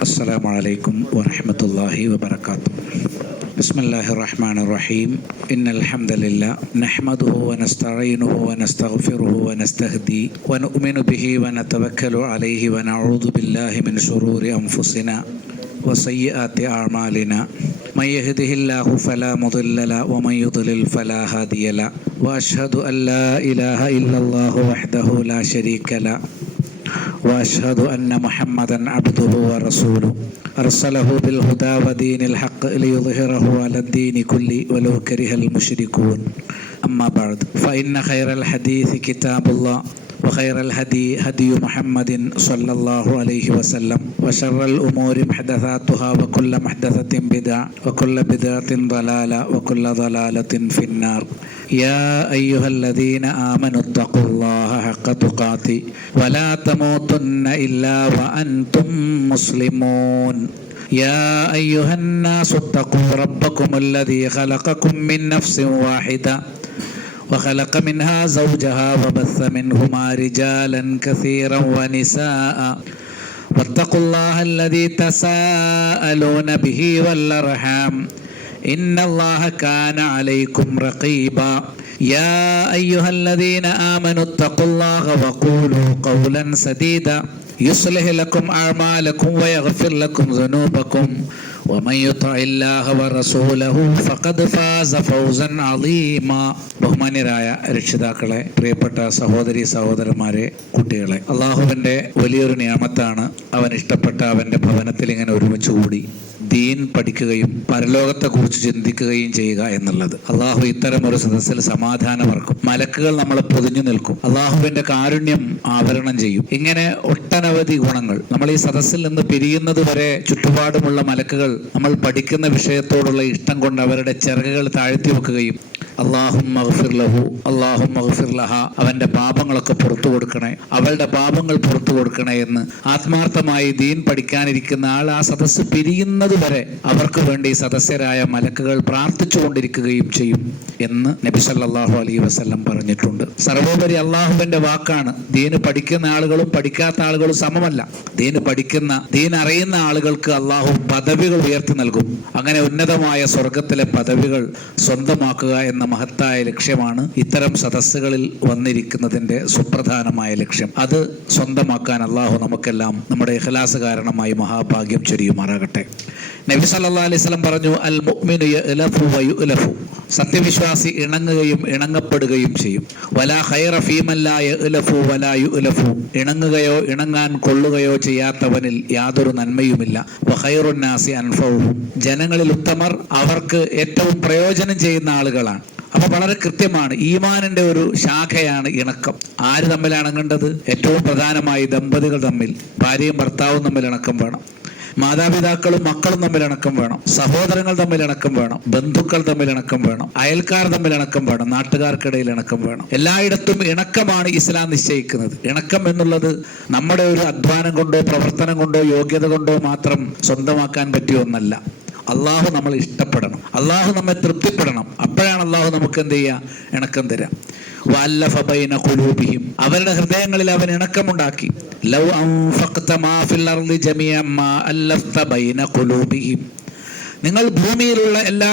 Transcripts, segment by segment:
السلام عليكم ورحمة الله وبركاته. بسم الله الرحمن الرحيم. إن الحمد لله نحمده ونستعينه ونستغفره ونستهديه ونؤمن به ونتوكل عليه ونعوذ بالله من شرور أنفسنا وسيئات أعمالنا. من يهده الله فلا مضل له ومن يضلل فلا هادي له وأشهد أن لا إله إلا الله وحده لا شريك له وأشهد أن محمدا عبده ورسوله أرسله بالهدى ودين الحق ليظهره على الدين كله ولو كره المشركون. أما بعد فإن خير الحديث كتاب الله وخير الهدي هدي محمد صلى الله عليه وسلم وشر الأمور محدثاتها وكل محدثة بدعة وكل بدعة ضلالة وكل ضلالة في النار. يا أيها الذين آمنوا اتقوا الله حق تقاته ولا تموتن إلا وأنتم مسلمون. يا أيها الناس اتقوا ربكم الذي خلقكم من نفس واحدة وخلق منها زوجها وبث منهما رجالا كثيرا ونساء واتقوا الله الذي تساءلون به والأرحام إن الله كان عليكم رقيبا. يا أيها الذين آمنوا اتقوا الله وقولوا قولا سديدا يصلح لكم أعمالكم ويغفر لكم ذنوبكم ومن يطع الله ورسوله فقد فاز فوزا عظيما. ബഹുമാന്യരായ രക്ഷിതാക്കളെ, പ്രിയപ്പെട്ട സഹോദരി സഹോദരന്മാരെ, കുട്ടികളെ, അള്ളാഹുവിൻ്റെ വലിയൊരു നിയമത്താണ് അവൻ ഇഷ്ടപ്പെട്ട അവൻ്റെ ഭവനത്തിൽ ഇങ്ങനെ ഒരുമിച്ച് കൂടി ദീൻ പഠിക്കുകയും പരലോകത്തെക്കുറിച്ച് ചിന്തിക്കുകയും ചെയ്യുക എന്നുള്ളത്. അള്ളാഹു ഇത്തരം ഒരു സദസ്സിൽ സമാധാനമർക്കും. മലക്കുകൾ നമ്മളെ പൊതിഞ്ഞു നിൽക്കും. അള്ളാഹുവിന്റെ കാരുണ്യം ആവരണം ചെയ്യും. ഇങ്ങനെ ഒട്ടനവധി ഗുണങ്ങൾ. നമ്മൾ ഈ സദസ്സിൽ നിന്ന് പിരിയുന്നത് വരെ ചുറ്റുപാടുമുള്ള മലക്കുകൾ നമ്മൾ പഠിക്കുന്ന വിഷയത്തോടുള്ള ഇഷ്ടം കൊണ്ട് അവരുടെ ചിറകുകൾ താഴ്ത്തി വെക്കുകയും അവന്റെ പാപങ്ങളൊക്കെ പുറത്തു കൊടുക്കണേ, അവളുടെ പാപങ്ങൾ പുറത്തു കൊടുക്കണേ എന്ന് ആത്മാർത്ഥമായി ദീൻ പഠിക്കാനിരിക്കുന്ന ആൾ ആ സദസ്സ് പിരിയുന്നത് വരെ അവർക്ക് വേണ്ടി സദസ്യരായ മലക്കുകൾ പ്രാർത്ഥിച്ചുകൊണ്ടിരിക്കുകയും ചെയ്യും എന്ന് നബി സല്ലല്ലാഹു അലൈഹി വസല്ലം പറഞ്ഞിട്ടുണ്ട്. സർവോപരി അള്ളാഹുവിന്റെ വാക്കാണ്. ദീന് പഠിക്കുന്ന ആളുകളും പഠിക്കാത്ത ആളുകളും സമമല്ല. ദീൻ അറിയുന്ന ആളുകൾക്ക് അള്ളാഹു പദവികൾ ഉയർത്തി നൽകും. അങ്ങനെ ഉന്നതമായ സ്വർഗത്തിലെ പദവികൾ സ്വന്തമാക്കുക എന്ന മഹത്തായ ലക്ഷ്യമാണ് ഇത്തരം സദസ്സുകളിൽ വന്നിരിക്കുന്നതിന്റെ സുപ്രധാനമായ ലക്ഷ്യം. അത് സ്വന്തമാക്കാൻ അള്ളാഹു നമുക്കെല്ലാം നമ്മുടെ ഇഖ്ലാസ് കാരണമായി മഹാഭാഗ്യം ചൊരിയുമാറാകട്ടെ. നബി സല്ലല്ലാഹു അലൈഹി വസല്ലം പറഞ്ഞു, അൽ മുഅ്മിനു യഅലഫു വയുഅലഫു, സത്യവിശ്വാസി ഇണങ്ങുകയും ഇണങ്ങപ്പെടുകയും ചെയ്യും. വലാ ഖൈറ ഫീമൻ ലാ യഅലഫു വലാ യുഅലഫു, ഇണങ്ങുകയോ ഇണങ്ങാൻ കൊള്ളുകയോ ചെയ്യാത്തവനിൽ യാതൊരു നന്മയുമില്ല. വഖൈറുൻ നാസി അൻഫഉഹും, ജനങ്ങളിൽ ഉത്തമർ അവർക്ക് ഏറ്റവും പ്രയോജനം ചെയ്യുന്ന ആളുകളാണ്. അപ്പൊ വളരെ കൃത്യമാണ്. ഈമാനിന്റെ ഒരു ശാഖയാണ് ഇണക്കം. ആര് തമ്മിലാണ് ഇണങ്ങേണ്ടത്? ഏറ്റവും പ്രധാനമായി ദമ്പതികൾ തമ്മിൽ, ഭാര്യയും ഭർത്താവും തമ്മിൽ ഇണക്കം വേണം. മാതാപിതാക്കളും മക്കളും തമ്മിൽ ഇണക്കം വേണം. സഹോദരങ്ങൾ തമ്മിൽ ഇണക്കം വേണം. ബന്ധുക്കൾ തമ്മിൽ ഇണക്കം വേണം. അയൽക്കാർ തമ്മിൽ ഇണക്കം വേണം. നാട്ടുകാർക്കിടയിൽ ഇണക്കം വേണം. എല്ലായിടത്തും ഇണക്കമാണ് ഇസ്ലാം നിശ്ചയിക്കുന്നത്. ഇണക്കം എന്നുള്ളത് നമ്മുടെ ഒരു അധ്വാനം കൊണ്ടോ പ്രവർത്തനം കൊണ്ടോ യോഗ്യത കൊണ്ടോ മാത്രം സ്വന്തമാക്കാൻ പറ്റിയ ഒന്നല്ല. അള്ളാഹു നമ്മൾ ഇഷ്ടപ്പെടണം, അള്ളാഹു നമ്മെ തൃപ്തിപ്പെടണം. അപ്പോഴാണ് അള്ളാഹു നമുക്ക് എന്ത് ചെയ്യുക? ഇണക്കം തരാം. വഅല്ലഫ ബൈന ഖുലൂബിഹിം, അവരുടെ ഹൃദയങ്ങളിൽ അവൻ ഇണക്കമുണ്ടാക്കി. ലൗ അൻഫഖത മാ ഫിൽ അർളി ജമീഅൻ മാ അല്ലഫത ബൈന ഖുലൂബിഹിം, നിങ്ങൾ ഭൂമിയിലുള്ള എല്ലാ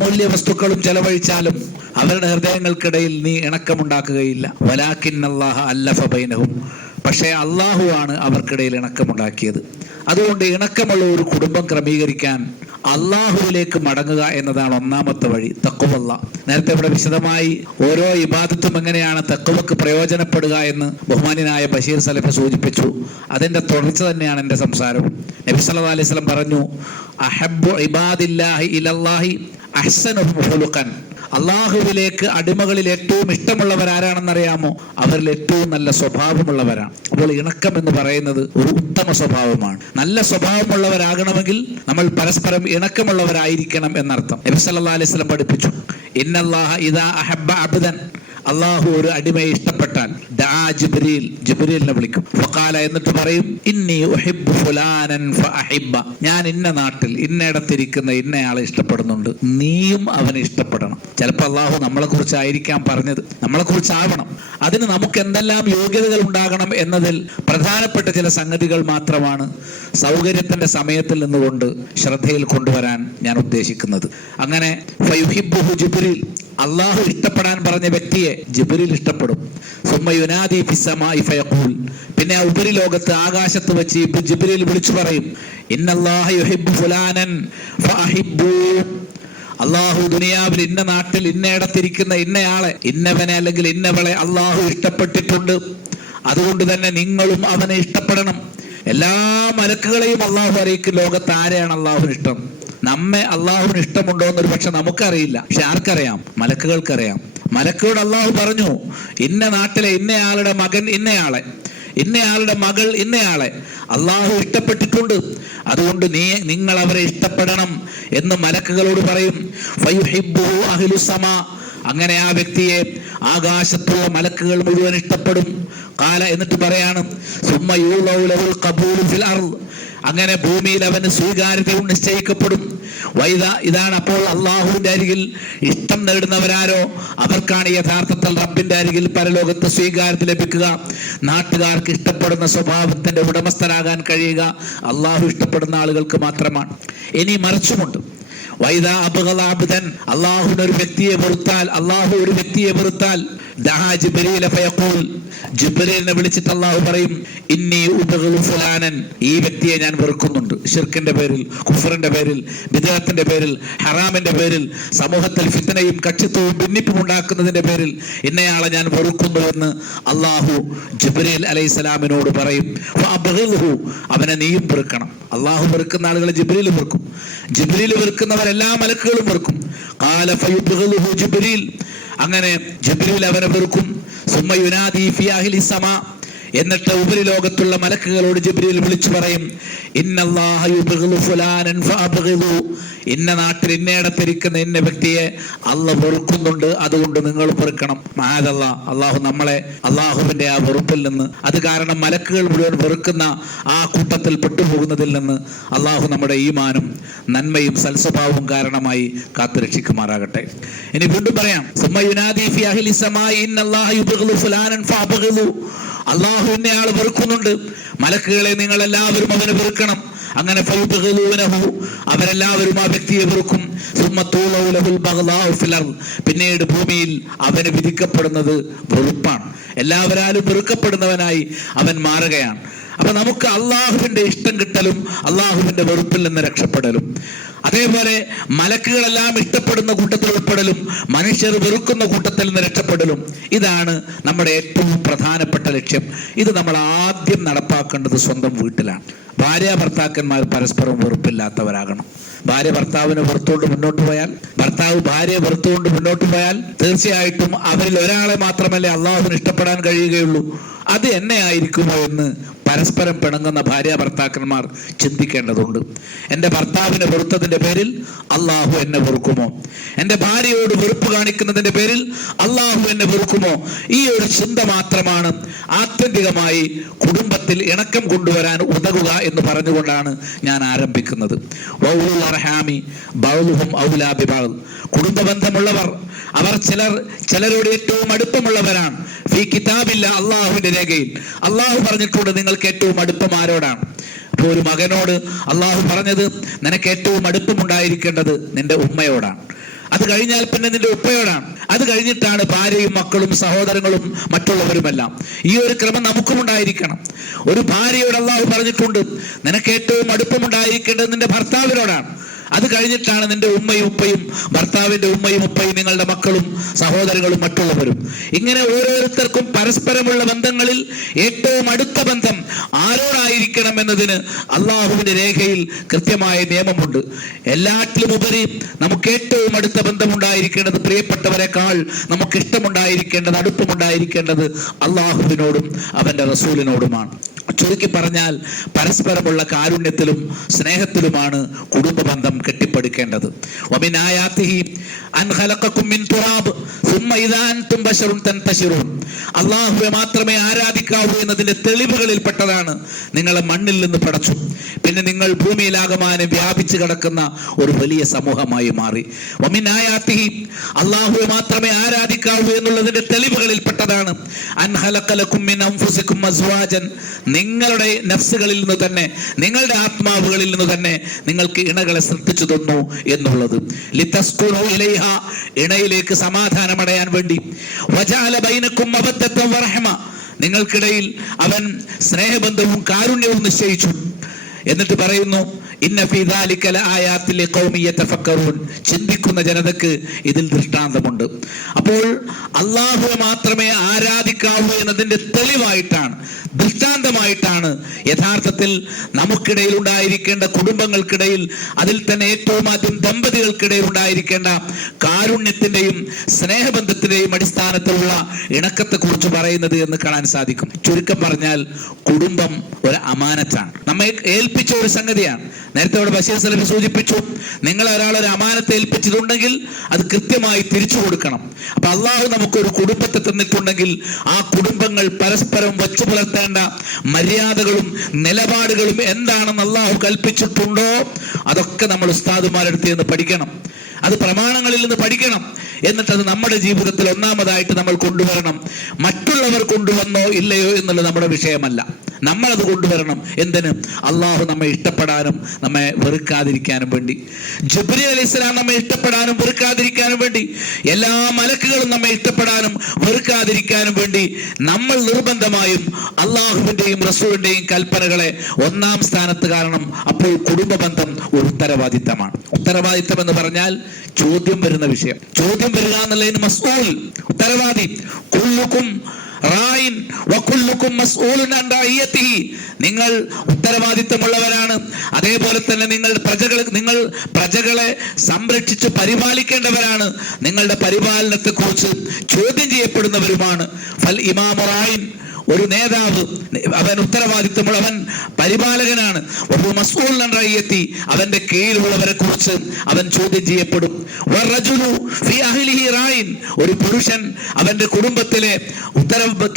മൂല്യവസ്തുക്കളും ചെലവഴിച്ചാലും അവരുടെ ഹൃദയങ്ങൾക്കിടയിൽ നീ ഇണക്കമുണ്ടാക്കുകയില്ല. വലാകിന്നല്ലാഹ അല്ലഫ ബൈനഹും, പക്ഷേ അള്ളാഹു ആണ് അവർക്കിടയിൽ ഇണക്കമുണ്ടാക്കിയത്. അതുകൊണ്ട് ഇണക്കമുള്ള ഒരു കുടുംബം ക്രമീകരിക്കാൻ അള്ളാഹുവിലേക്ക് മടങ്ങുക എന്നതാണ് ഒന്നാമത്തെ വഴി. തഖ്വല്ല. നേരത്തെ ഇവിടെ വിശദമായി ഓരോ ഇബാദത്തും എങ്ങനെയാണ് തഖ്വക്ക് പ്രയോജനപ്പെടുക എന്ന് ബഹുമാന്യനായ ബഷീർ സലഫി സൂചിപ്പിച്ചു. അതിന്റെ തുടർച്ച തന്നെയാണ് എൻ്റെ സംസാരം. നബി സല്ലല്ലാഹു അലൈഹി വസല്ലം പറഞ്ഞു, അഹബ്ബു ഇബാദില്ലാഹി ഇലല്ലാഹി അഹ്സനുഹും ഖുലുഖൻ, അള്ളാഹുവിലേക്ക് അടിമകളിൽ ഏറ്റവും ഇഷ്ടമുള്ളവർ ആരാണെന്നറിയാമോ? അവരിൽ ഏറ്റവും നല്ല സ്വഭാവമുള്ളവരാണ്. അപ്പോൾ ഇണക്കം എന്ന് പറയുന്നത് ഒരു ഉത്തമ സ്വഭാവമാണ്. നല്ല സ്വഭാവമുള്ളവരാകണമെങ്കിൽ നമ്മൾ പരസ്പരം ഇണക്കമുള്ളവരായിരിക്കണം എന്നർത്ഥം. നബി സല്ലല്ലാഹു അലൈഹി വസല്ലം പഠിപ്പിച്ചു, ഇന്നല്ലാഹ ഇദാ അഹബ്ബ അബ്ദൻ, അള്ളാഹു ഒരു അടിമയെ ഇഷ്ടപ്പെട്ടാൽ ദആ ജിബ്രീലിനെ വിളിക്കും. ഫഖാല, എന്നിട്ട് പറയും, ഇന്നി ഉഹിബ്ബു ഫുലാനൻ ഫഅഹിബ്ബ, ഞാൻ ഇന്ന നാട്ടിൽ ഇന്നയിടത്തിരിക്കുന്ന ഇന്നയാളെ ഇഷ്ടപ്പെടുന്നുണ്ട്, നീയും അവനെ ഇഷ്ടപ്പെടണം. ചിലപ്പോൾ അള്ളാഹു നമ്മളെ കുറിച്ചായിരിക്കാം പറഞ്ഞത്, നമ്മളെ കുറിച്ചാവണം. അതിന് നമുക്ക് എന്തെല്ലാം യോഗ്യതകൾ ഉണ്ടാകണം എന്നതിൽ പ്രധാനപ്പെട്ട ചില സംഗതികൾ മാത്രമാണ് സൗകര്യത്തിന്റെ സമയത്തിൽ നിന്നുകൊണ്ട് ശ്രദ്ധയിൽ കൊണ്ടുവരാൻ ഞാൻ ഉദ്ദേശിക്കുന്നത്. അങ്ങനെ ഫയുഹിബ്ബുഹു ജിബ്രീൽ, അള്ളാഹു ഇഷ്ടപ്പെടാൻ പറഞ്ഞ വ്യക്തിയെ ജിബ്രീൽ ഇഷ്ടപ്പെടും. സുമ്മ യുനാദി ഫിസ്സമാഇ ഫയഖൂൽ, പിന്നെ ആ ഉപരിലോകത്ത് ആകാശത്ത് വെച്ച് ജിബ്രീൽ വിളിച്ചു പറയും, ഇന്നല്ലാഹ യുഹിബ്ബു ഫുലാനൻ ഫഅഹിബ്ബൂ, അള്ളാഹു ദുനിയാവിൽ ഇന്ന നാട്ടിൽ ഇന്നയിടത്തിരിക്കുന്ന ഇന്നയാളെ, ഇന്നവനെ അല്ലെങ്കിൽ ഇന്നവളെ അള്ളാഹു ഇഷ്ടപ്പെട്ടിട്ടുണ്ട്, അതുകൊണ്ട് തന്നെ നിങ്ങളും അവനെ ഇഷ്ടപ്പെടണം. എല്ലാ മലക്കുകളെയും അള്ളാഹു അറിയിക്കും ലോകത്ത് ആരെയാണ് അള്ളാഹുവിന് ഇഷ്ടം. നമ്മെ അള്ളാഹുവിന് ഇഷ്ടമുണ്ടോ എന്നൊരു പക്ഷെ നമുക്കറിയില്ല, പക്ഷെ ആർക്കറിയാം? മലക്കുകൾക്കറിയാം. മലക്കുകളോട് അള്ളാഹു പറഞ്ഞു, ഇന്ന നാട്ടിലെ ഇന്നയാളുടെ മകൻ ഇന്നയാളെ, ഇന്നയാളുടെ മകൾ ഇന്നയാളെ അള്ളാഹു ഇഷ്ടപ്പെട്ടിട്ടുണ്ട്, അതുകൊണ്ട് നിങ്ങൾ അവരെ ഇഷ്ടപ്പെടണം എന്ന് മലക്കുകളോട് പറയും. ഫയുഹിബ്ബുഹു അഹ്ലുസ് സമാ, അങ്ങനെ ആ വ്യക്തിയെ ആകാശത്തുള്ള മലക്കുകൾ മുഴുവൻ ഇഷ്ടപ്പെടും. ഖാല, എന്നിട്ട് പറയാണ്, സുമ്മ യൂളഉ ലഹുൽ ഖബൂലു ഫിൽ അർദ്, അങ്ങനെ ഭൂമിയിൽ അവന് സ്വീകാര്യതയും നിശ്ചയിക്കപ്പെടും. ഇതാണ് അപ്പോൾ അള്ളാഹുവിന്റെ അരികിൽ ഇഷ്ടം നേടുന്നവരാരോ അവർക്കാണ് യഥാർത്ഥത്തിൽ റബ്ബിന്റെ അരികിൽ പരലോകത്ത് സ്വീകാര്യത ലഭിക്കുക. നാട്ടുകാർക്ക് ഇഷ്ടപ്പെടുന്ന സ്വഭാവത്തിന്റെ ഉടമസ്ഥരാകാൻ കഴിയുക അള്ളാഹു ഇഷ്ടപ്പെടുന്ന ആളുകൾക്ക് മാത്രമാണ്. ഇനി മറിച്ചുമുണ്ട്. അള്ളാഹു ഒരു വ്യക്തിയെ വെറുത്താൽ ജിബ്രീലിനെ വിളിച്ചിട്ട് അള്ളാഹു പറയും, ഇന്നി ഉബ്ഗിളു ഫുലാനൻ, ഈ വ്യക്തിയെ ഞാൻ വെറുക്കുന്നുണ്ട്. ശിർക്കിന്റെ പേരിൽ, കുഫറിന്റെ പേരിൽ, ബിദ്അത്തിന്റെ പേരിൽ, ഹറാമിന്റെ പേരിൽ, സമൂഹത്തിൽ ഫിത്നയും കക്ഷിത്വവും ഭിന്നിപ്പും ഉണ്ടാക്കുന്നതിന്റെ പേരിൽ ഇന്നയാളെ ഞാൻ വെറുക്കുന്നു എന്ന് അള്ളാഹു ജിബ്രീൽ അലൈഹിസ്സലാമിനോട് പറയും. ഫഅബ്ഗിൽഹു, അവനെ നീയും വെറുക്കണം. അള്ളാഹു വെറുക്കുന്ന ആളുകളെ ജിബ്രീൽ വെറുക്കും, ജിബ്രീൽ വെറുക്കുന്നവരെല്ലാ മലക്കുകളും വെറുക്കും. ഖാല ഫയുബ്ഗിലുഹു ജിബ്രീൽ, അങ്ങനെ ജിബ്രീൽ അവനെ വെറുക്കും. സുമ്മ യുനാദി ഫി അഹ്ലിസ് സമാ, എന്നിട്ട് ഉപരിലോകത്തുള്ള മലക്കുകളോട് ജിബ്രീൽ വിളിച്ചു പറയും, ഇന്നല്ലാഹ യുബ്ഗിലു ഫുലാനൻ ഫഅബ്ഗിലു, ഇന്ന നാട്ടിൽ ഇന്നയിടത്തിരിക്കുന്ന ഇന്ന വ്യക്തിയെ അള്ളാഹു വെറുക്കുന്നുണ്ട്, അതുകൊണ്ട് നിങ്ങൾ വെറുക്കണം. മഅദല്ലാഹ്, അള്ളാഹു നമ്മളെ അള്ളാഹുവിന്റെ ആ വെറുപ്പിൽ നിന്ന്, അത് കാരണം മലക്കുകൾ മുഴുവൻ വെറുക്കുന്ന ആ കൂട്ടത്തിൽ പെട്ടുപോകുന്നതിൽ നിന്ന് അള്ളാഹു നമ്മുടെ ഈമാനും നന്മയും സൽസ്വഭാവവും കാരണമായി കാത്തുരക്ഷിക്കുമാറാകട്ടെ. ഇനി വീണ്ടും പറയാം, സുമ്മ യുനാദി ഫി അഹ്ലിസ് സമാഇ ഇന്നല്ലാഹ യുബ്ഗിലു ഫുലാനൻ ഫഅബ്ഗിലു, അള്ളാഹു ഇന്നയാൾ വെറുക്കുന്നുണ്ട്, മലക്കുകളെ നിങ്ങൾ എല്ലാവരും അവനെ വെറുക്കണം. അങ്ങനെ അവരെല്ലാവരും ആ വ്യക്തിയെ വെറുക്കും. പിന്നീട് ഭൂമിയിൽ അവന് വിധിക്കപ്പെടുന്നത് വെറുപ്പാണ്. എല്ലാവരാലും വെറുക്കപ്പെടുന്നവനായി അവൻ മാറുകയാണ്. അപ്പൊ നമുക്ക് അള്ളാഹുവിന്റെ ഇഷ്ടം കിട്ടലും അള്ളാഹുവിന്റെ വെറുപ്പിൽ നിന്ന് രക്ഷപ്പെടലും, അതേപോലെ മലക്കുകളെല്ലാം ഇഷ്ടപ്പെടുന്ന കൂട്ടത്തിൽ ഉൾപ്പെടലും മനുഷ്യർ വെറുക്കുന്ന കൂട്ടത്തിൽ നിന്ന് രക്ഷപ്പെടലും, ഇതാണ് നമ്മുടെ ഏറ്റവും പ്രധാനപ്പെട്ട ലക്ഷ്യം. ഇത് നമ്മൾ ആദ്യം നടപ്പാക്കേണ്ടത് സ്വന്തം വീട്ടിലാണ്. ഭാര്യ ഭർത്താക്കന്മാർ പരസ്പരം വെറുപ്പില്ലാത്തവരാകണം. ഭാര്യ ഭർത്താവിനെ വെറുത്തുകൊണ്ട് മുന്നോട്ട് പോയാൽ, ഭർത്താവ് ഭാര്യയെ വെറുത്തുകൊണ്ട് മുന്നോട്ട് പോയാൽ തീർച്ചയായിട്ടും അവരിൽ ഒരാളെ മാത്രമല്ലേ അള്ളാഹുവിന് ഇഷ്ടപ്പെടാൻ കഴിയുകയുള്ളൂ. അത് എന്നെ ആയിരിക്കുമോ എന്ന് പരസ്പരം പിണങ്ങുന്ന ഭാര്യ ഭർത്താക്കന്മാർ ചിന്തിക്കേണ്ടതുണ്ട്. എൻ്റെ ഭർത്താവിനെ വെറുത്തതിന്റെ പേരിൽ അള്ളാഹു എന്നെ വെറുക്കുമോ? എൻ്റെ ഭാര്യയോട് വെറുപ്പ് കാണിക്കുന്നതിന്റെ പേരിൽ അള്ളാഹു എന്നെ വെറുക്കുമോ? ഈ ഒരു ചിന്ത മാത്രമാണ് ആത്യന്തികമായി കുടുംബത്തിൽ ഇണക്കം കൊണ്ടുവരാൻ ഉതകുക എന്ന് പറഞ്ഞുകൊണ്ടാണ് ഞാൻ ആരംഭിക്കുന്നത്. കുടുംബ ബന്ധമുള്ളവർ അവർ ചിലരോട് ഏറ്റവും അടുപ്പമുള്ളവരാണ്. ഫീ കിതാബില്ല, അള്ളാഹുവിന്റെ രേഖയിൽ അള്ളാഹു പറഞ്ഞിട്ടുണ്ട് നിങ്ങൾക്ക് ഏറ്റവും അടുപ്പം ആരോടാണ്. അപ്പോൾ ഒരു മകനോട് അള്ളാഹു പറഞ്ഞത് നിനക്ക് ഏറ്റവും അടുപ്പമുണ്ടായിരിക്കേണ്ടത് നിന്റെ ഉമ്മയോടാണ്. അത് കഴിഞ്ഞാൽ പിന്നെ നിന്റെ ഉപ്പയോടാണ്. അത് കഴിഞ്ഞിട്ടാണ് ഭാര്യയും മക്കളും സഹോദരങ്ങളും മറ്റുള്ളവരുമെല്ലാം. ഈ ഒരു ക്രമം നമുക്കും ഉണ്ടായിരിക്കണം. ഒരു ഭാര്യയോട് അള്ളാഹു പറഞ്ഞിട്ടുണ്ട് നിനക്ക് ഏറ്റവും അടുപ്പമുണ്ടായിരിക്കേണ്ടത് നിന്റെ ഭർത്താവിനോടാണ്. അത് കഴിഞ്ഞിട്ടാണ് നിന്റെ ഉമ്മയും ഉപ്പയും, ഭർത്താവിന്റെ ഉമ്മയും ഉപ്പയും, നിങ്ങളുടെ മക്കളും സഹോദരങ്ങളും മറ്റുള്ളവരും. ഇങ്ങനെ ഓരോരുത്തർക്കും പരസ്പരമുള്ള ബന്ധങ്ങളിൽ ഏറ്റവും അടുത്ത ബന്ധം ആരോടായിരിക്കണം എന്നതിന് അള്ളാഹുവിന്റെ രേഖയിൽ കൃത്യമായ നിയമമുണ്ട്. എല്ലാറ്റിലും ഉപരി നമുക്ക് ഏറ്റവും അടുത്ത ബന്ധമുണ്ടായിരിക്കേണ്ടത്, പ്രിയപ്പെട്ടവരെക്കാൾ നമുക്ക് ഇഷ്ടമുണ്ടായിരിക്കേണ്ടത്, അടുപ്പമുണ്ടായിരിക്കേണ്ടത് അള്ളാഹുവിനോടും അവന്റെ റസൂലിനോടുമാണ്. ചുരുക്കി പറഞ്ഞാൽ പരസ്പരമുള്ള കാരുണ്യത്തിലും സ്നേഹത്തിലുമാണ് കുടുംബ ബന്ധം കെട്ടിപ്പടുക്കുന്നത്. പഠിക്കേണ്ടത്. വമിൻ ആയാതിഹി അൻ ഖലഖകും മിൻ തുറാബ് സുമ്മ ഇദാ അൻതും ബശറുൻ തൻതശിറൂൻ. അല്ലാഹുവെ മാത്രമേ ആരാധിക്കാവൂ എന്നതിന്റെ തെളിവുകളിൽപ്പെട്ടതാണ് നിങ്ങളെ മണ്ണിൽ നിന്ന് പടച്ചു, പിന്നെ നിങ്ങൾ ഭൂമിയിലാകമാനം വ്യാപിച്ചു കിടക്കുന്ന ഒരു വലിയ സമൂഹമായി മാറി. വമിൻ ആയാതിഹി അല്ലാഹുവെ മാത്രമേ ആരാധിക്കാവൂ എന്നുള്ളതിന്റെ തെളിവുകളിൽപ്പെട്ടതാണ് അൻ ഖലഖലകും മിൻ അൻഫുസികും അസ്വാജൻ. നിങ്ങളുടെ നഫ്സുകളിൽ നിന്ന് തന്നെ, നിങ്ങളുടെ ആത്മാവുകളിൽ നിന്ന് തന്നെ നിങ്ങൾക്ക് ഇണകളെ സൃഷ്ടിച്ചു തന്നു എന്നുള്ളത്. ലിതസ്കുനു ഇലൈഹ, ഇണയിലേക്ക് സമാധാനമടയാൻ വേണ്ടി. വജഅല ബൈനകും മവദ്ദത്തൻ വറഹ്മ, നിങ്ങൾക്കിടയിൽ അവൻ സ്നേഹബന്ധവും കാരുണ്യവും നിശ്ചയിച്ചു. എന്നിട്ട് പറയുന്നു ഇന്ന ഫീ ദാലിക ലആയാതിൻ ലിഖൗമി യതഫക്കറൂൻ, ചിന്തിക്കുന്ന ജനതക്ക് ഇതിൽ ദൃഷ്ടാന്തമുണ്ട്. അപ്പോൾ അല്ലാഹുവെ മാത്രമേ ആരാധിക്കാവൂ എന്നതിന്റെ തെളിവായിട്ടാണ്, ദൃഷ്ടാന്തമായിട്ടാണ് യഥാർത്ഥത്തിൽ നമുക്കിടയിൽ ഉണ്ടായിരിക്കേണ്ട, കുടുംബങ്ങൾക്കിടയിൽ, അതിൽ തന്നെ ഏറ്റവും ആദ്യം ദമ്പതികൾക്കിടയിൽ ഉണ്ടായിരിക്കേണ്ട കാരുണ്യത്തിന്റെയും സ്നേഹബന്ധത്തിന്റെയും അടിസ്ഥാനത്തിലുള്ള ഇണക്കത്തെ കുറിച്ച് പറയുന്നത് എന്ന് കാണാൻ സാധിക്കും. ചുരുക്കം പറഞ്ഞാൽ കുടുംബം ഒരു അമാനത്താണ്, നമ്മെ ഏൽപ്പിച്ച ഒരു സംഗതിയാണ്. നേരത്തെ അവിടെ ബഷീർ സലഫി സൂചിപ്പിച്ചു, നിങ്ങൾ ഒരാളൊരു അമാനത്തെ ഏൽപ്പിച്ചിട്ടുണ്ടെങ്കിൽ അത് കൃത്യമായി തിരിച്ചു കൊടുക്കണം. അപ്പൊ അള്ളാഹു നമുക്കൊരു കുടുംബത്തെ തന്നിട്ടുണ്ടെങ്കിൽ ആ കുടുംബങ്ങൾ പരസ്പരം വച്ചു പുലർത്തേണ്ട മര്യാദകളും നിലപാടുകളും എന്താണെന്ന് അള്ളാഹു കൽപ്പിച്ചിട്ടുണ്ടോ അതൊക്കെ നമ്മൾ ഉസ്താദുമാരെടുത്ത് നിന്ന് പഠിക്കണം, അത് പ്രമാണങ്ങളിൽ നിന്ന് പഠിക്കണം. എന്നിട്ടത് നമ്മുടെ ജീവിതത്തിൽ ഒന്നാമതായിട്ട് നമ്മൾ കൊണ്ടുവരണം. മറ്റുള്ളവർ കൊണ്ടുവന്നോ ഇല്ലയോ എന്നുള്ളത് നമ്മുടെ വിഷയമല്ല, നമ്മളത് കൊണ്ടുവരണം. എന്തിന്? അള്ളാഹു നമ്മെ ഇഷ്ടപ്പെടാനും നമ്മെ വെറുക്കാതിരിക്കാനും വേണ്ടി. ജിബ്രീൽ അലൈഹിസ്സലാം നമ്മെ ഇഷ്ടപ്പെടാനും വെറുക്കാതിരിക്കാനും വേണ്ടി, എല്ലാ മലക്കുകളും നമ്മെ ഇഷ്ടപ്പെടാനും വെറുക്കാതിരിക്കാനും വേണ്ടി നമ്മൾ നിർബന്ധമായും അള്ളാഹുവിന്റെയും റസൂലിന്റെയും കൽപ്പനകളെ ഒന്നാം സ്ഥാനത്ത് കാണണം. അപ്പോൾ കുടുംബ ബന്ധം ഒരു ഉത്തരവാദിത്തമാണ്. ഉത്തരവാദിത്തം എന്ന് പറഞ്ഞാൽ ചോദ്യം വരുന്ന വിഷയം, ചോദ്യം വരിക എന്നുള്ളതിന് മസ്ഊൽ, ഉത്തരവാദി. കുല്ലുക്കും റായിൻ വകുല്ലുക്കും മസ്ഊലുൻ അൻ റഅയ്യതിഹി, നിങ്ങൾ ഉത്തരവാദിത്തമുള്ളവരാണ്. അതേപോലെ തന്നെ നിങ്ങൾ പ്രജകളെ സംരക്ഷിച്ച് പരിപാലിക്കേണ്ടവരാണ്. നിങ്ങളുടെ പരിപാലനത്തെ കുറിച്ച് ചോദ്യം ചെയ്യപ്പെടുന്നവരുമാണ്. ഫൽ ഇമാമു റായിൻ, ഒരു നേതാവ് അവൻ ഉത്തരവാദിത്തമുള്ള, അവൻ പരിപാലകനാണ്. അവന്റെ കീഴിലുള്ളവരെ കുറിച്ച് അവൻ ചോദ്യം ചെയ്യപ്പെടും. ഒരു പുരുഷൻ അവന്റെ കുടുംബത്തിലെ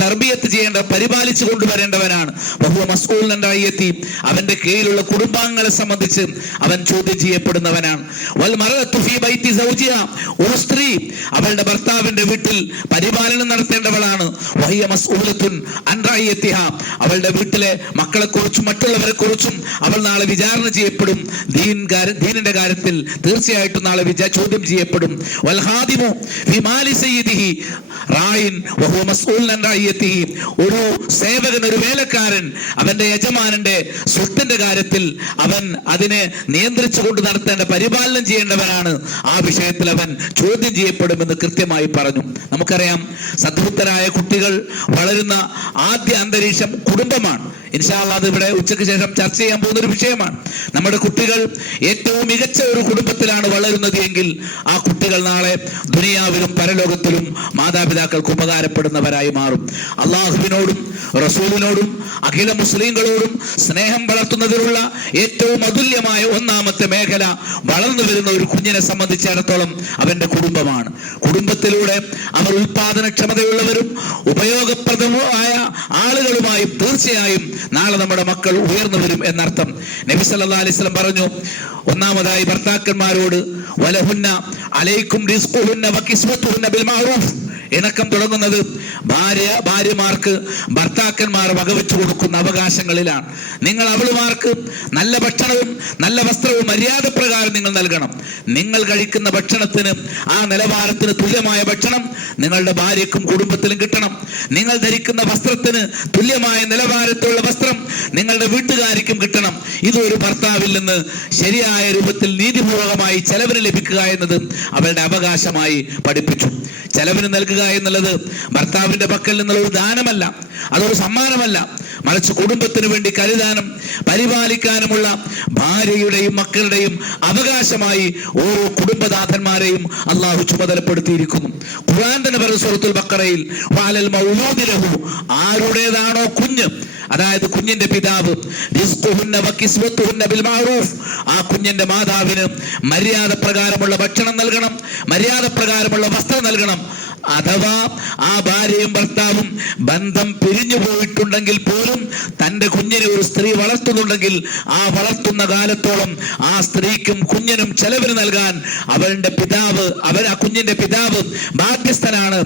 തർബിയത്ത് ചെയ്യേണ്ട, പരിപാലിച്ചു കൊണ്ടുവരേണ്ടവനാണ്. അവന്റെ കീഴിലുള്ള കുടുംബാംഗങ്ങളെ സംബന്ധിച്ച് അവൻ ചോദ്യം ചെയ്യപ്പെടുന്നവനാണ്. ഒരു സ്ത്രീ അവളുടെ ഭർത്താവിന്റെ വീട്ടിൽ പരിപാലനം നടത്തേണ്ടവളാണ്. അവളുടെ വീട്ടിലെ മക്കളെ കുറിച്ചും മറ്റുള്ളവരെ കുറിച്ചും അവൾ നാളെ വിചാരണ ചെയ്യപ്പെടും. ദീനിന്റെ കാര്യത്തിൽ തീർച്ചയായിട്ടും നാളെ ചോദ്യം ചെയ്യപ്പെടും. ഒരു സേവകൻ, ഒരു വേലക്കാരൻ അവന്റെ യജമാനന്റെ സ്വത്തിന്റെ കാര്യത്തിൽ അവൻ അതിനെ നിയന്ത്രിച്ചു കൊണ്ട് നടത്തേണ്ട, പരിപാലനം ചെയ്യേണ്ടവനാണ്. ആ വിഷയത്തിൽ അവൻ ചോദ്യം ചെയ്യപ്പെടുമെന്ന് കൃത്യമായി പറഞ്ഞു. നമുക്കറിയാം, സദ്ബുദ്ധരായ കുട്ടികൾ വളരുന്ന ആദ്യ അന്തരീക്ഷം കുടുംബമാണ്. ഇൻഷാ അല്ലാഹ് അത് ഇവിടെ ഉച്ചയ്ക്ക് ശേഷം ചർച്ച ചെയ്യാൻ പോകുന്ന ഒരു വിഷയമാണ്. നമ്മുടെ കുട്ടികൾ ഏറ്റവും മികച്ച ഒരു കുടുംബത്തിലാണ് വളരുന്നത് എങ്കിൽ ആ കുട്ടികൾ നാളെ ദുനിയാവിലും പരലോകത്തിലും മാതാപിതാക്കൾക്ക് ഉപകാരപ്പെടുന്നവരായി മാറും. അള്ളാഹുവിനോടും റസൂലിനോടും അഖില മുസ്ലിങ്ങളോടും സ്നേഹം വളർത്തുന്നതിനുള്ള ഏറ്റവും അതുല്യമായ ഒന്നാമത്തെ മേഖല വളർന്നു വരുന്ന ഒരു കുഞ്ഞിനെ സംബന്ധിച്ചിടത്തോളം അവന്റെ കുടുംബമാണ്. കുടുംബത്തിലൂടെ അവർ ഉൽപാദനക്ഷമതയുള്ളവരും ഉപയോഗപ്രദമായ ആളുകളുമായി തീർച്ചയായും നാളെ നമ്മുടെ മക്കൾ ഉയർന്നു വരും എന്നർത്ഥം. നബി സല്ലല്ലാഹു അലൈഹി വസല്ലം പറഞ്ഞു, ഒന്നാമതായി ഭർത്താക്കന്മാരോട് വലഹുന്ന അലൈക്കും റിസ്ഖുഹുന്ന വകിസ്വതുഹുന്ന ബിൽ മഅറൂഫ്, ഇണക്കം തുടങ്ങുന്നത് ഭാര്യമാർക്ക് ഭർത്താക്കന്മാർ വകവെച്ചു കൊടുക്കുന്ന അവകാശങ്ങളിലാണ്. നിങ്ങൾ അവളുമാർക്ക് നല്ല ഭക്ഷണവും നല്ല വസ്ത്രവും മര്യാദപ്രകാരം നിങ്ങൾ നൽകണം. നിങ്ങൾ കഴിക്കുന്ന ഭക്ഷണത്തിന്, ആ നിലവാരത്തിന് തുല്യമായ ഭക്ഷണം നിങ്ങളുടെ ഭാര്യക്കും കുടുംബത്തിലും കിട്ടണം. നിങ്ങൾ ധരിക്കുന്ന വസ്ത്രത്തിന് തുല്യമായ നിലവാരത്തിലുള്ള വസ്ത്രം നിങ്ങളുടെ വീട്ടുകാർക്കും കിട്ടണം. ഇതൊരു ഭർത്താവിൽ നിന്ന് ശരിയായ രൂപത്തിൽ നീതിപൂർവകമായി ചെലവിന് ലഭിക്കുക എന്നത് അവരുടെ അവകാശമായി പഠിപ്പിച്ചു. ചെലവിന് നൽകുക എന്നുള്ളത് ഭർത്താവിന്റെ പക്കൽ നിന്നുള്ള ഒരു ദാനമല്ല, അതൊരു സമ്മാനമല്ല, മറിച്ച് കുടുംബത്തിന് വേണ്ടി കരുതാനും പരിപാലിക്കാനുമുള്ള ഭാര്യയുടെയും മക്കളുടെയും അവകാശമായി ഓരോ കുടുംബനാഥന്മാരെയും അള്ളാഹു ചുമതലപ്പെടുത്തിയിരിക്കുന്നു. ഖുർആൻ തന്നെ പറയുന്നു സൂറത്തുൽ ബഖറയിൽ, വഅലൽ മൗലൂദി ലഹു, ആരുടേതാണോ കുഞ്ഞ് അതായത് കുഞ്ഞിന്റെ പിതാവ് റിസ്ഖുഹുന്ന വകിസ്വത്തുഹുന്ന ബിൽ മഅറൂഫ്, ആ കുഞ്ഞിന്റെ മാതാവിന് മര്യാദ പ്രകാരമുള്ള ഭക്ഷണം നൽകണം, മര്യാദ പ്രകാരമുള്ള വസ്ത്രം നൽകണം. അഥവാ ആ ഭാര്യയും ഭർത്താവും ബന്ധം പിരിഞ്ഞു പോയിട്ടുണ്ടെങ്കിൽ പോലും തന്റെ കുഞ്ഞിനെ ഒരു സ്ത്രീ വളർത്തുന്നുണ്ടെങ്കിൽ ആ വളർത്തുന്ന കാലത്തോളം ആ സ്ത്രീക്കും കുഞ്ഞിനും ചെലവിന് നൽകാൻ അവരുടെ പിതാവ്, ആ കുഞ്ഞിന്റെ പിതാവ് ബാധ്യസ്ഥനാണ്.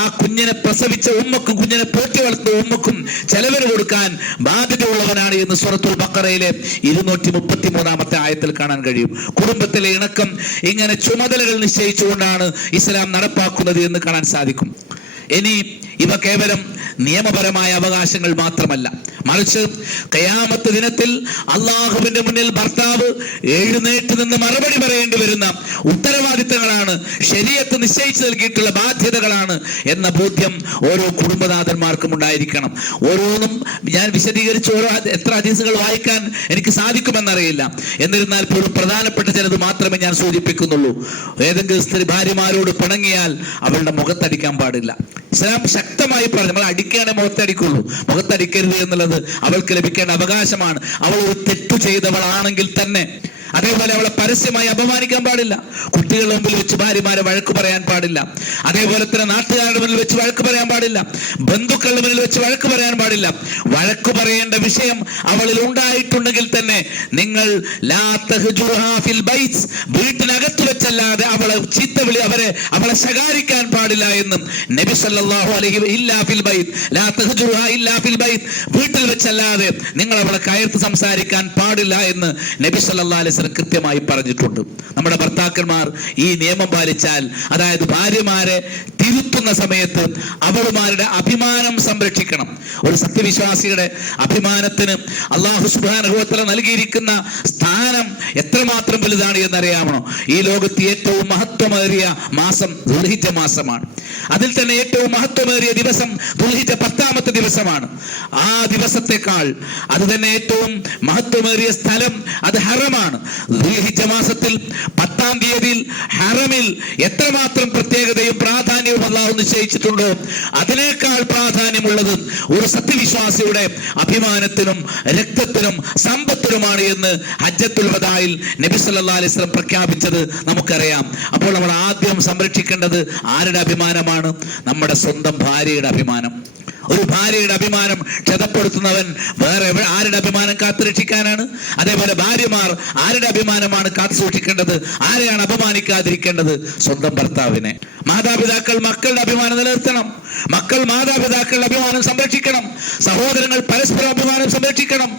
ആ കുഞ്ഞിനെ പ്രസവിച്ച ഉമ്മക്കും കുഞ്ഞിനെ പോറ്റി വളർത്തുന്ന ഉമ്മക്കും ചെലവിന് കൊടുക്കാൻ ബാധ്യതയുള്ളവനാണ് എന്ന് സൂറത്തുൽ ബഖറയിലെ 233 ആയത്തിൽ കാണാൻ കഴിയും. കുടുംബത്തിലെ ഇണക്കം ഇങ്ങനെ ചുമതലകൾ നിശ്ചയിച്ചുകൊണ്ടാണ് ഇസ്ലാം നടപ്പാക്കുന്നത് എന്ന് കാണാൻ സാധിക്കും. ഇനി ഇവ കേവലം നിയമപരമായ അവകാശങ്ങൾ മാത്രമല്ല, മറിച്ച് ഖിയാമത്ത് ദിനത്തിൽ അള്ളാഹുവിന്റെ മുന്നിൽ ഭർത്താവ് എഴുന്നേറ്റ് നിന്ന് മറുപടി പറയേണ്ടി വരുന്ന ഉത്തരവാദിത്തങ്ങളാണ്, ശരീഅത്ത് നിശ്ചയിച്ചു നൽകിയിട്ടുള്ള ബാധ്യതകളാണ് എന്ന ബോധ്യം ഓരോ കുടുംബനാഥന്മാർക്കും ഉണ്ടായിരിക്കണം. ഓരോന്നും ഞാൻ വിശദീകരിച്ച് എത്ര ഹദീസുകൾ വായിക്കാൻ എനിക്ക് സാധിക്കുമെന്നറിയില്ല. എന്നിരുന്നാൽ പോലും പ്രധാനപ്പെട്ട ചിലത് മാത്രമേ ഞാൻ സൂചിപ്പിക്കുന്നുള്ളൂ. ഏതെങ്കിലും സ്ത്രീ ഭാര്യമാരോട് പിണങ്ങിയാൽ അവളുടെ മുഖത്തടിക്കാൻ പാടില്ല. ഇസ്ലാം ശക്തമായി പറഞ്ഞു, നമ്മൾ അടിക്കുകയാണെങ്കിൽ മുഖത്തടിക്കുള്ളൂ, മുഖത്തടിക്കരുത് എന്നുള്ളത് അവൾക്ക് ലഭിക്കേണ്ട അവകാശമാണ്. അവൾ ഒരു തെറ്റു ചെയ്തവളാണെങ്കിൽ തന്നെ. അതേപോലെ അവളെ പരസ്യമായി അപമാനിക്കാൻ പാടില്ല, കുട്ടികളുടെ മുമ്പിൽ വെച്ച് ഭാര്യമാരെ വഴക്ക് പറയാൻ പാടില്ല, അതേപോലെ തന്നെ നാട്ടുകാരുടെ മുന്നിൽ വെച്ച് വഴക്ക് പറയാൻ പാടില്ല, ബന്ധുക്കളുടെ മുന്നിൽ വെച്ച് വഴക്ക് പറയാൻ പാടില്ല. വഴക്ക് പറയേണ്ട വിഷയം അവളിൽ ഉണ്ടായിട്ടുണ്ടെങ്കിൽ തന്നെ നിങ്ങൾ വീട്ടിനകത്ത് വെച്ചല്ലാതെ അവളെ ചീത്തവിളി അവളെ ശകാരിക്കാൻ പാടില്ല എന്നും നബി സല്ലല്ലാഹു അലൈഹി ഇല്ലാ ഫിൽ ബൈത്ത് ലാ തഹ്ജുറുഹാ ഇല്ലാ ഫിൽ ബൈത്ത്, വീട്ടിൽ വെച്ചല്ലാതെ നിങ്ങൾ അവളെ കയർത്ത് സംസാരിക്കാൻ പാടില്ല എന്ന് നബി സല്ലല്ലാഹു അലൈഹി വസല്ലം കൃത്യമായി പറഞ്ഞിട്ടുണ്ട്. നമ്മുടെ ഭർത്താക്കന്മാർ ഈ നിയമം പാലിച്ചാൽ, അതായത് ഭാര്യമാരെ തിരുത്തുന്ന സമയത്ത് അവളുമാരുടെ അഭിമാനം സംരക്ഷിക്കണം. ഒരു സത്യവിശ്വാസിയുടെ അഭിമാനത്തിന് അല്ലാഹു സുബ്ഹാനഹു വ തആല നൽകിയിരിക്കുന്ന സ്ഥാനം എത്രമാത്രം വലുതാണ് എന്നറിയാമോ? ഈ ലോകത്ത് ഏറ്റവും മഹത്വമേറിയ മാസം ദുൽഹിജ്ജ മാസമാണ്. അതിൽ തന്നെ ഏറ്റവും മഹത്വമേറിയ ദിവസം ദുൽഹിജ്ജ 10ാമത്തെ ദിവസമാണ്. ആ ദിവസത്തെക്കാൾ അത് തന്നെ ഏറ്റവും മഹത്വമേറിയ സ്ഥലം അത് ഹറമാണ്. ദുൽഹിജ്ജ മാസത്തിൽ 10ാം തീയതിയിൽ ഹറമിൽ എത്രമാത്രം പ്രത്യേകതയും പ്രാധാന്യവും അല്ലാഹു നിശ്ചയിച്ചിട്ടുണ്ടോ അതിനേക്കാൾ പ്രാധാന്യമുള്ളത് ഒരു സത്യവിശ്വാസിയുടെ അഭിമാനത്തിനും രക്തത്തിനും സമ്പത്തിനുമാണ് എന്ന് ഹജ്ജത്തുൽ വദായിൽ നബി സല്ലല്ലാഹു അലൈഹി വസല്ലം പ്രഖ്യാപിച്ചത് നമുക്കറിയാം. അപ്പോൾ നമ്മൾ ആദ്യം സംരക്ഷിക്കേണ്ടത് ആരുടെ അഭിമാനമാണ്? നമ്മുടെ സ്വന്തം ഭാര്യയുടെ അഭിമാനം. ഒരു ഭാര്യയുടെ അഭിമാനം ക്ഷതപ്പെടുത്തുന്നവൻ വേറെ ആരുടെ അഭിമാനം കാത്തുരക്ഷിക്കാനാണ്? അതേപോലെ ഭാര്യമാർ ആരുടെ അഭിമാനമാണ് കാത്തു സൂക്ഷിക്കേണ്ടത്? ആരെയാണ് അപമാനിക്കാതിരിക്കേണ്ടത്? സ്വന്തം ഭർത്താവിനെ. മാതാപിതാക്കൾ മക്കളുടെ അഭിമാനം നിലനിർത്തണം, മക്കൾ മാതാപിതാക്കളുടെ അഭിമാനം സംരക്ഷിക്കണം, സഹോദരങ്ങൾ പരസ്പര അഭിമാനം സംരക്ഷിക്കണം.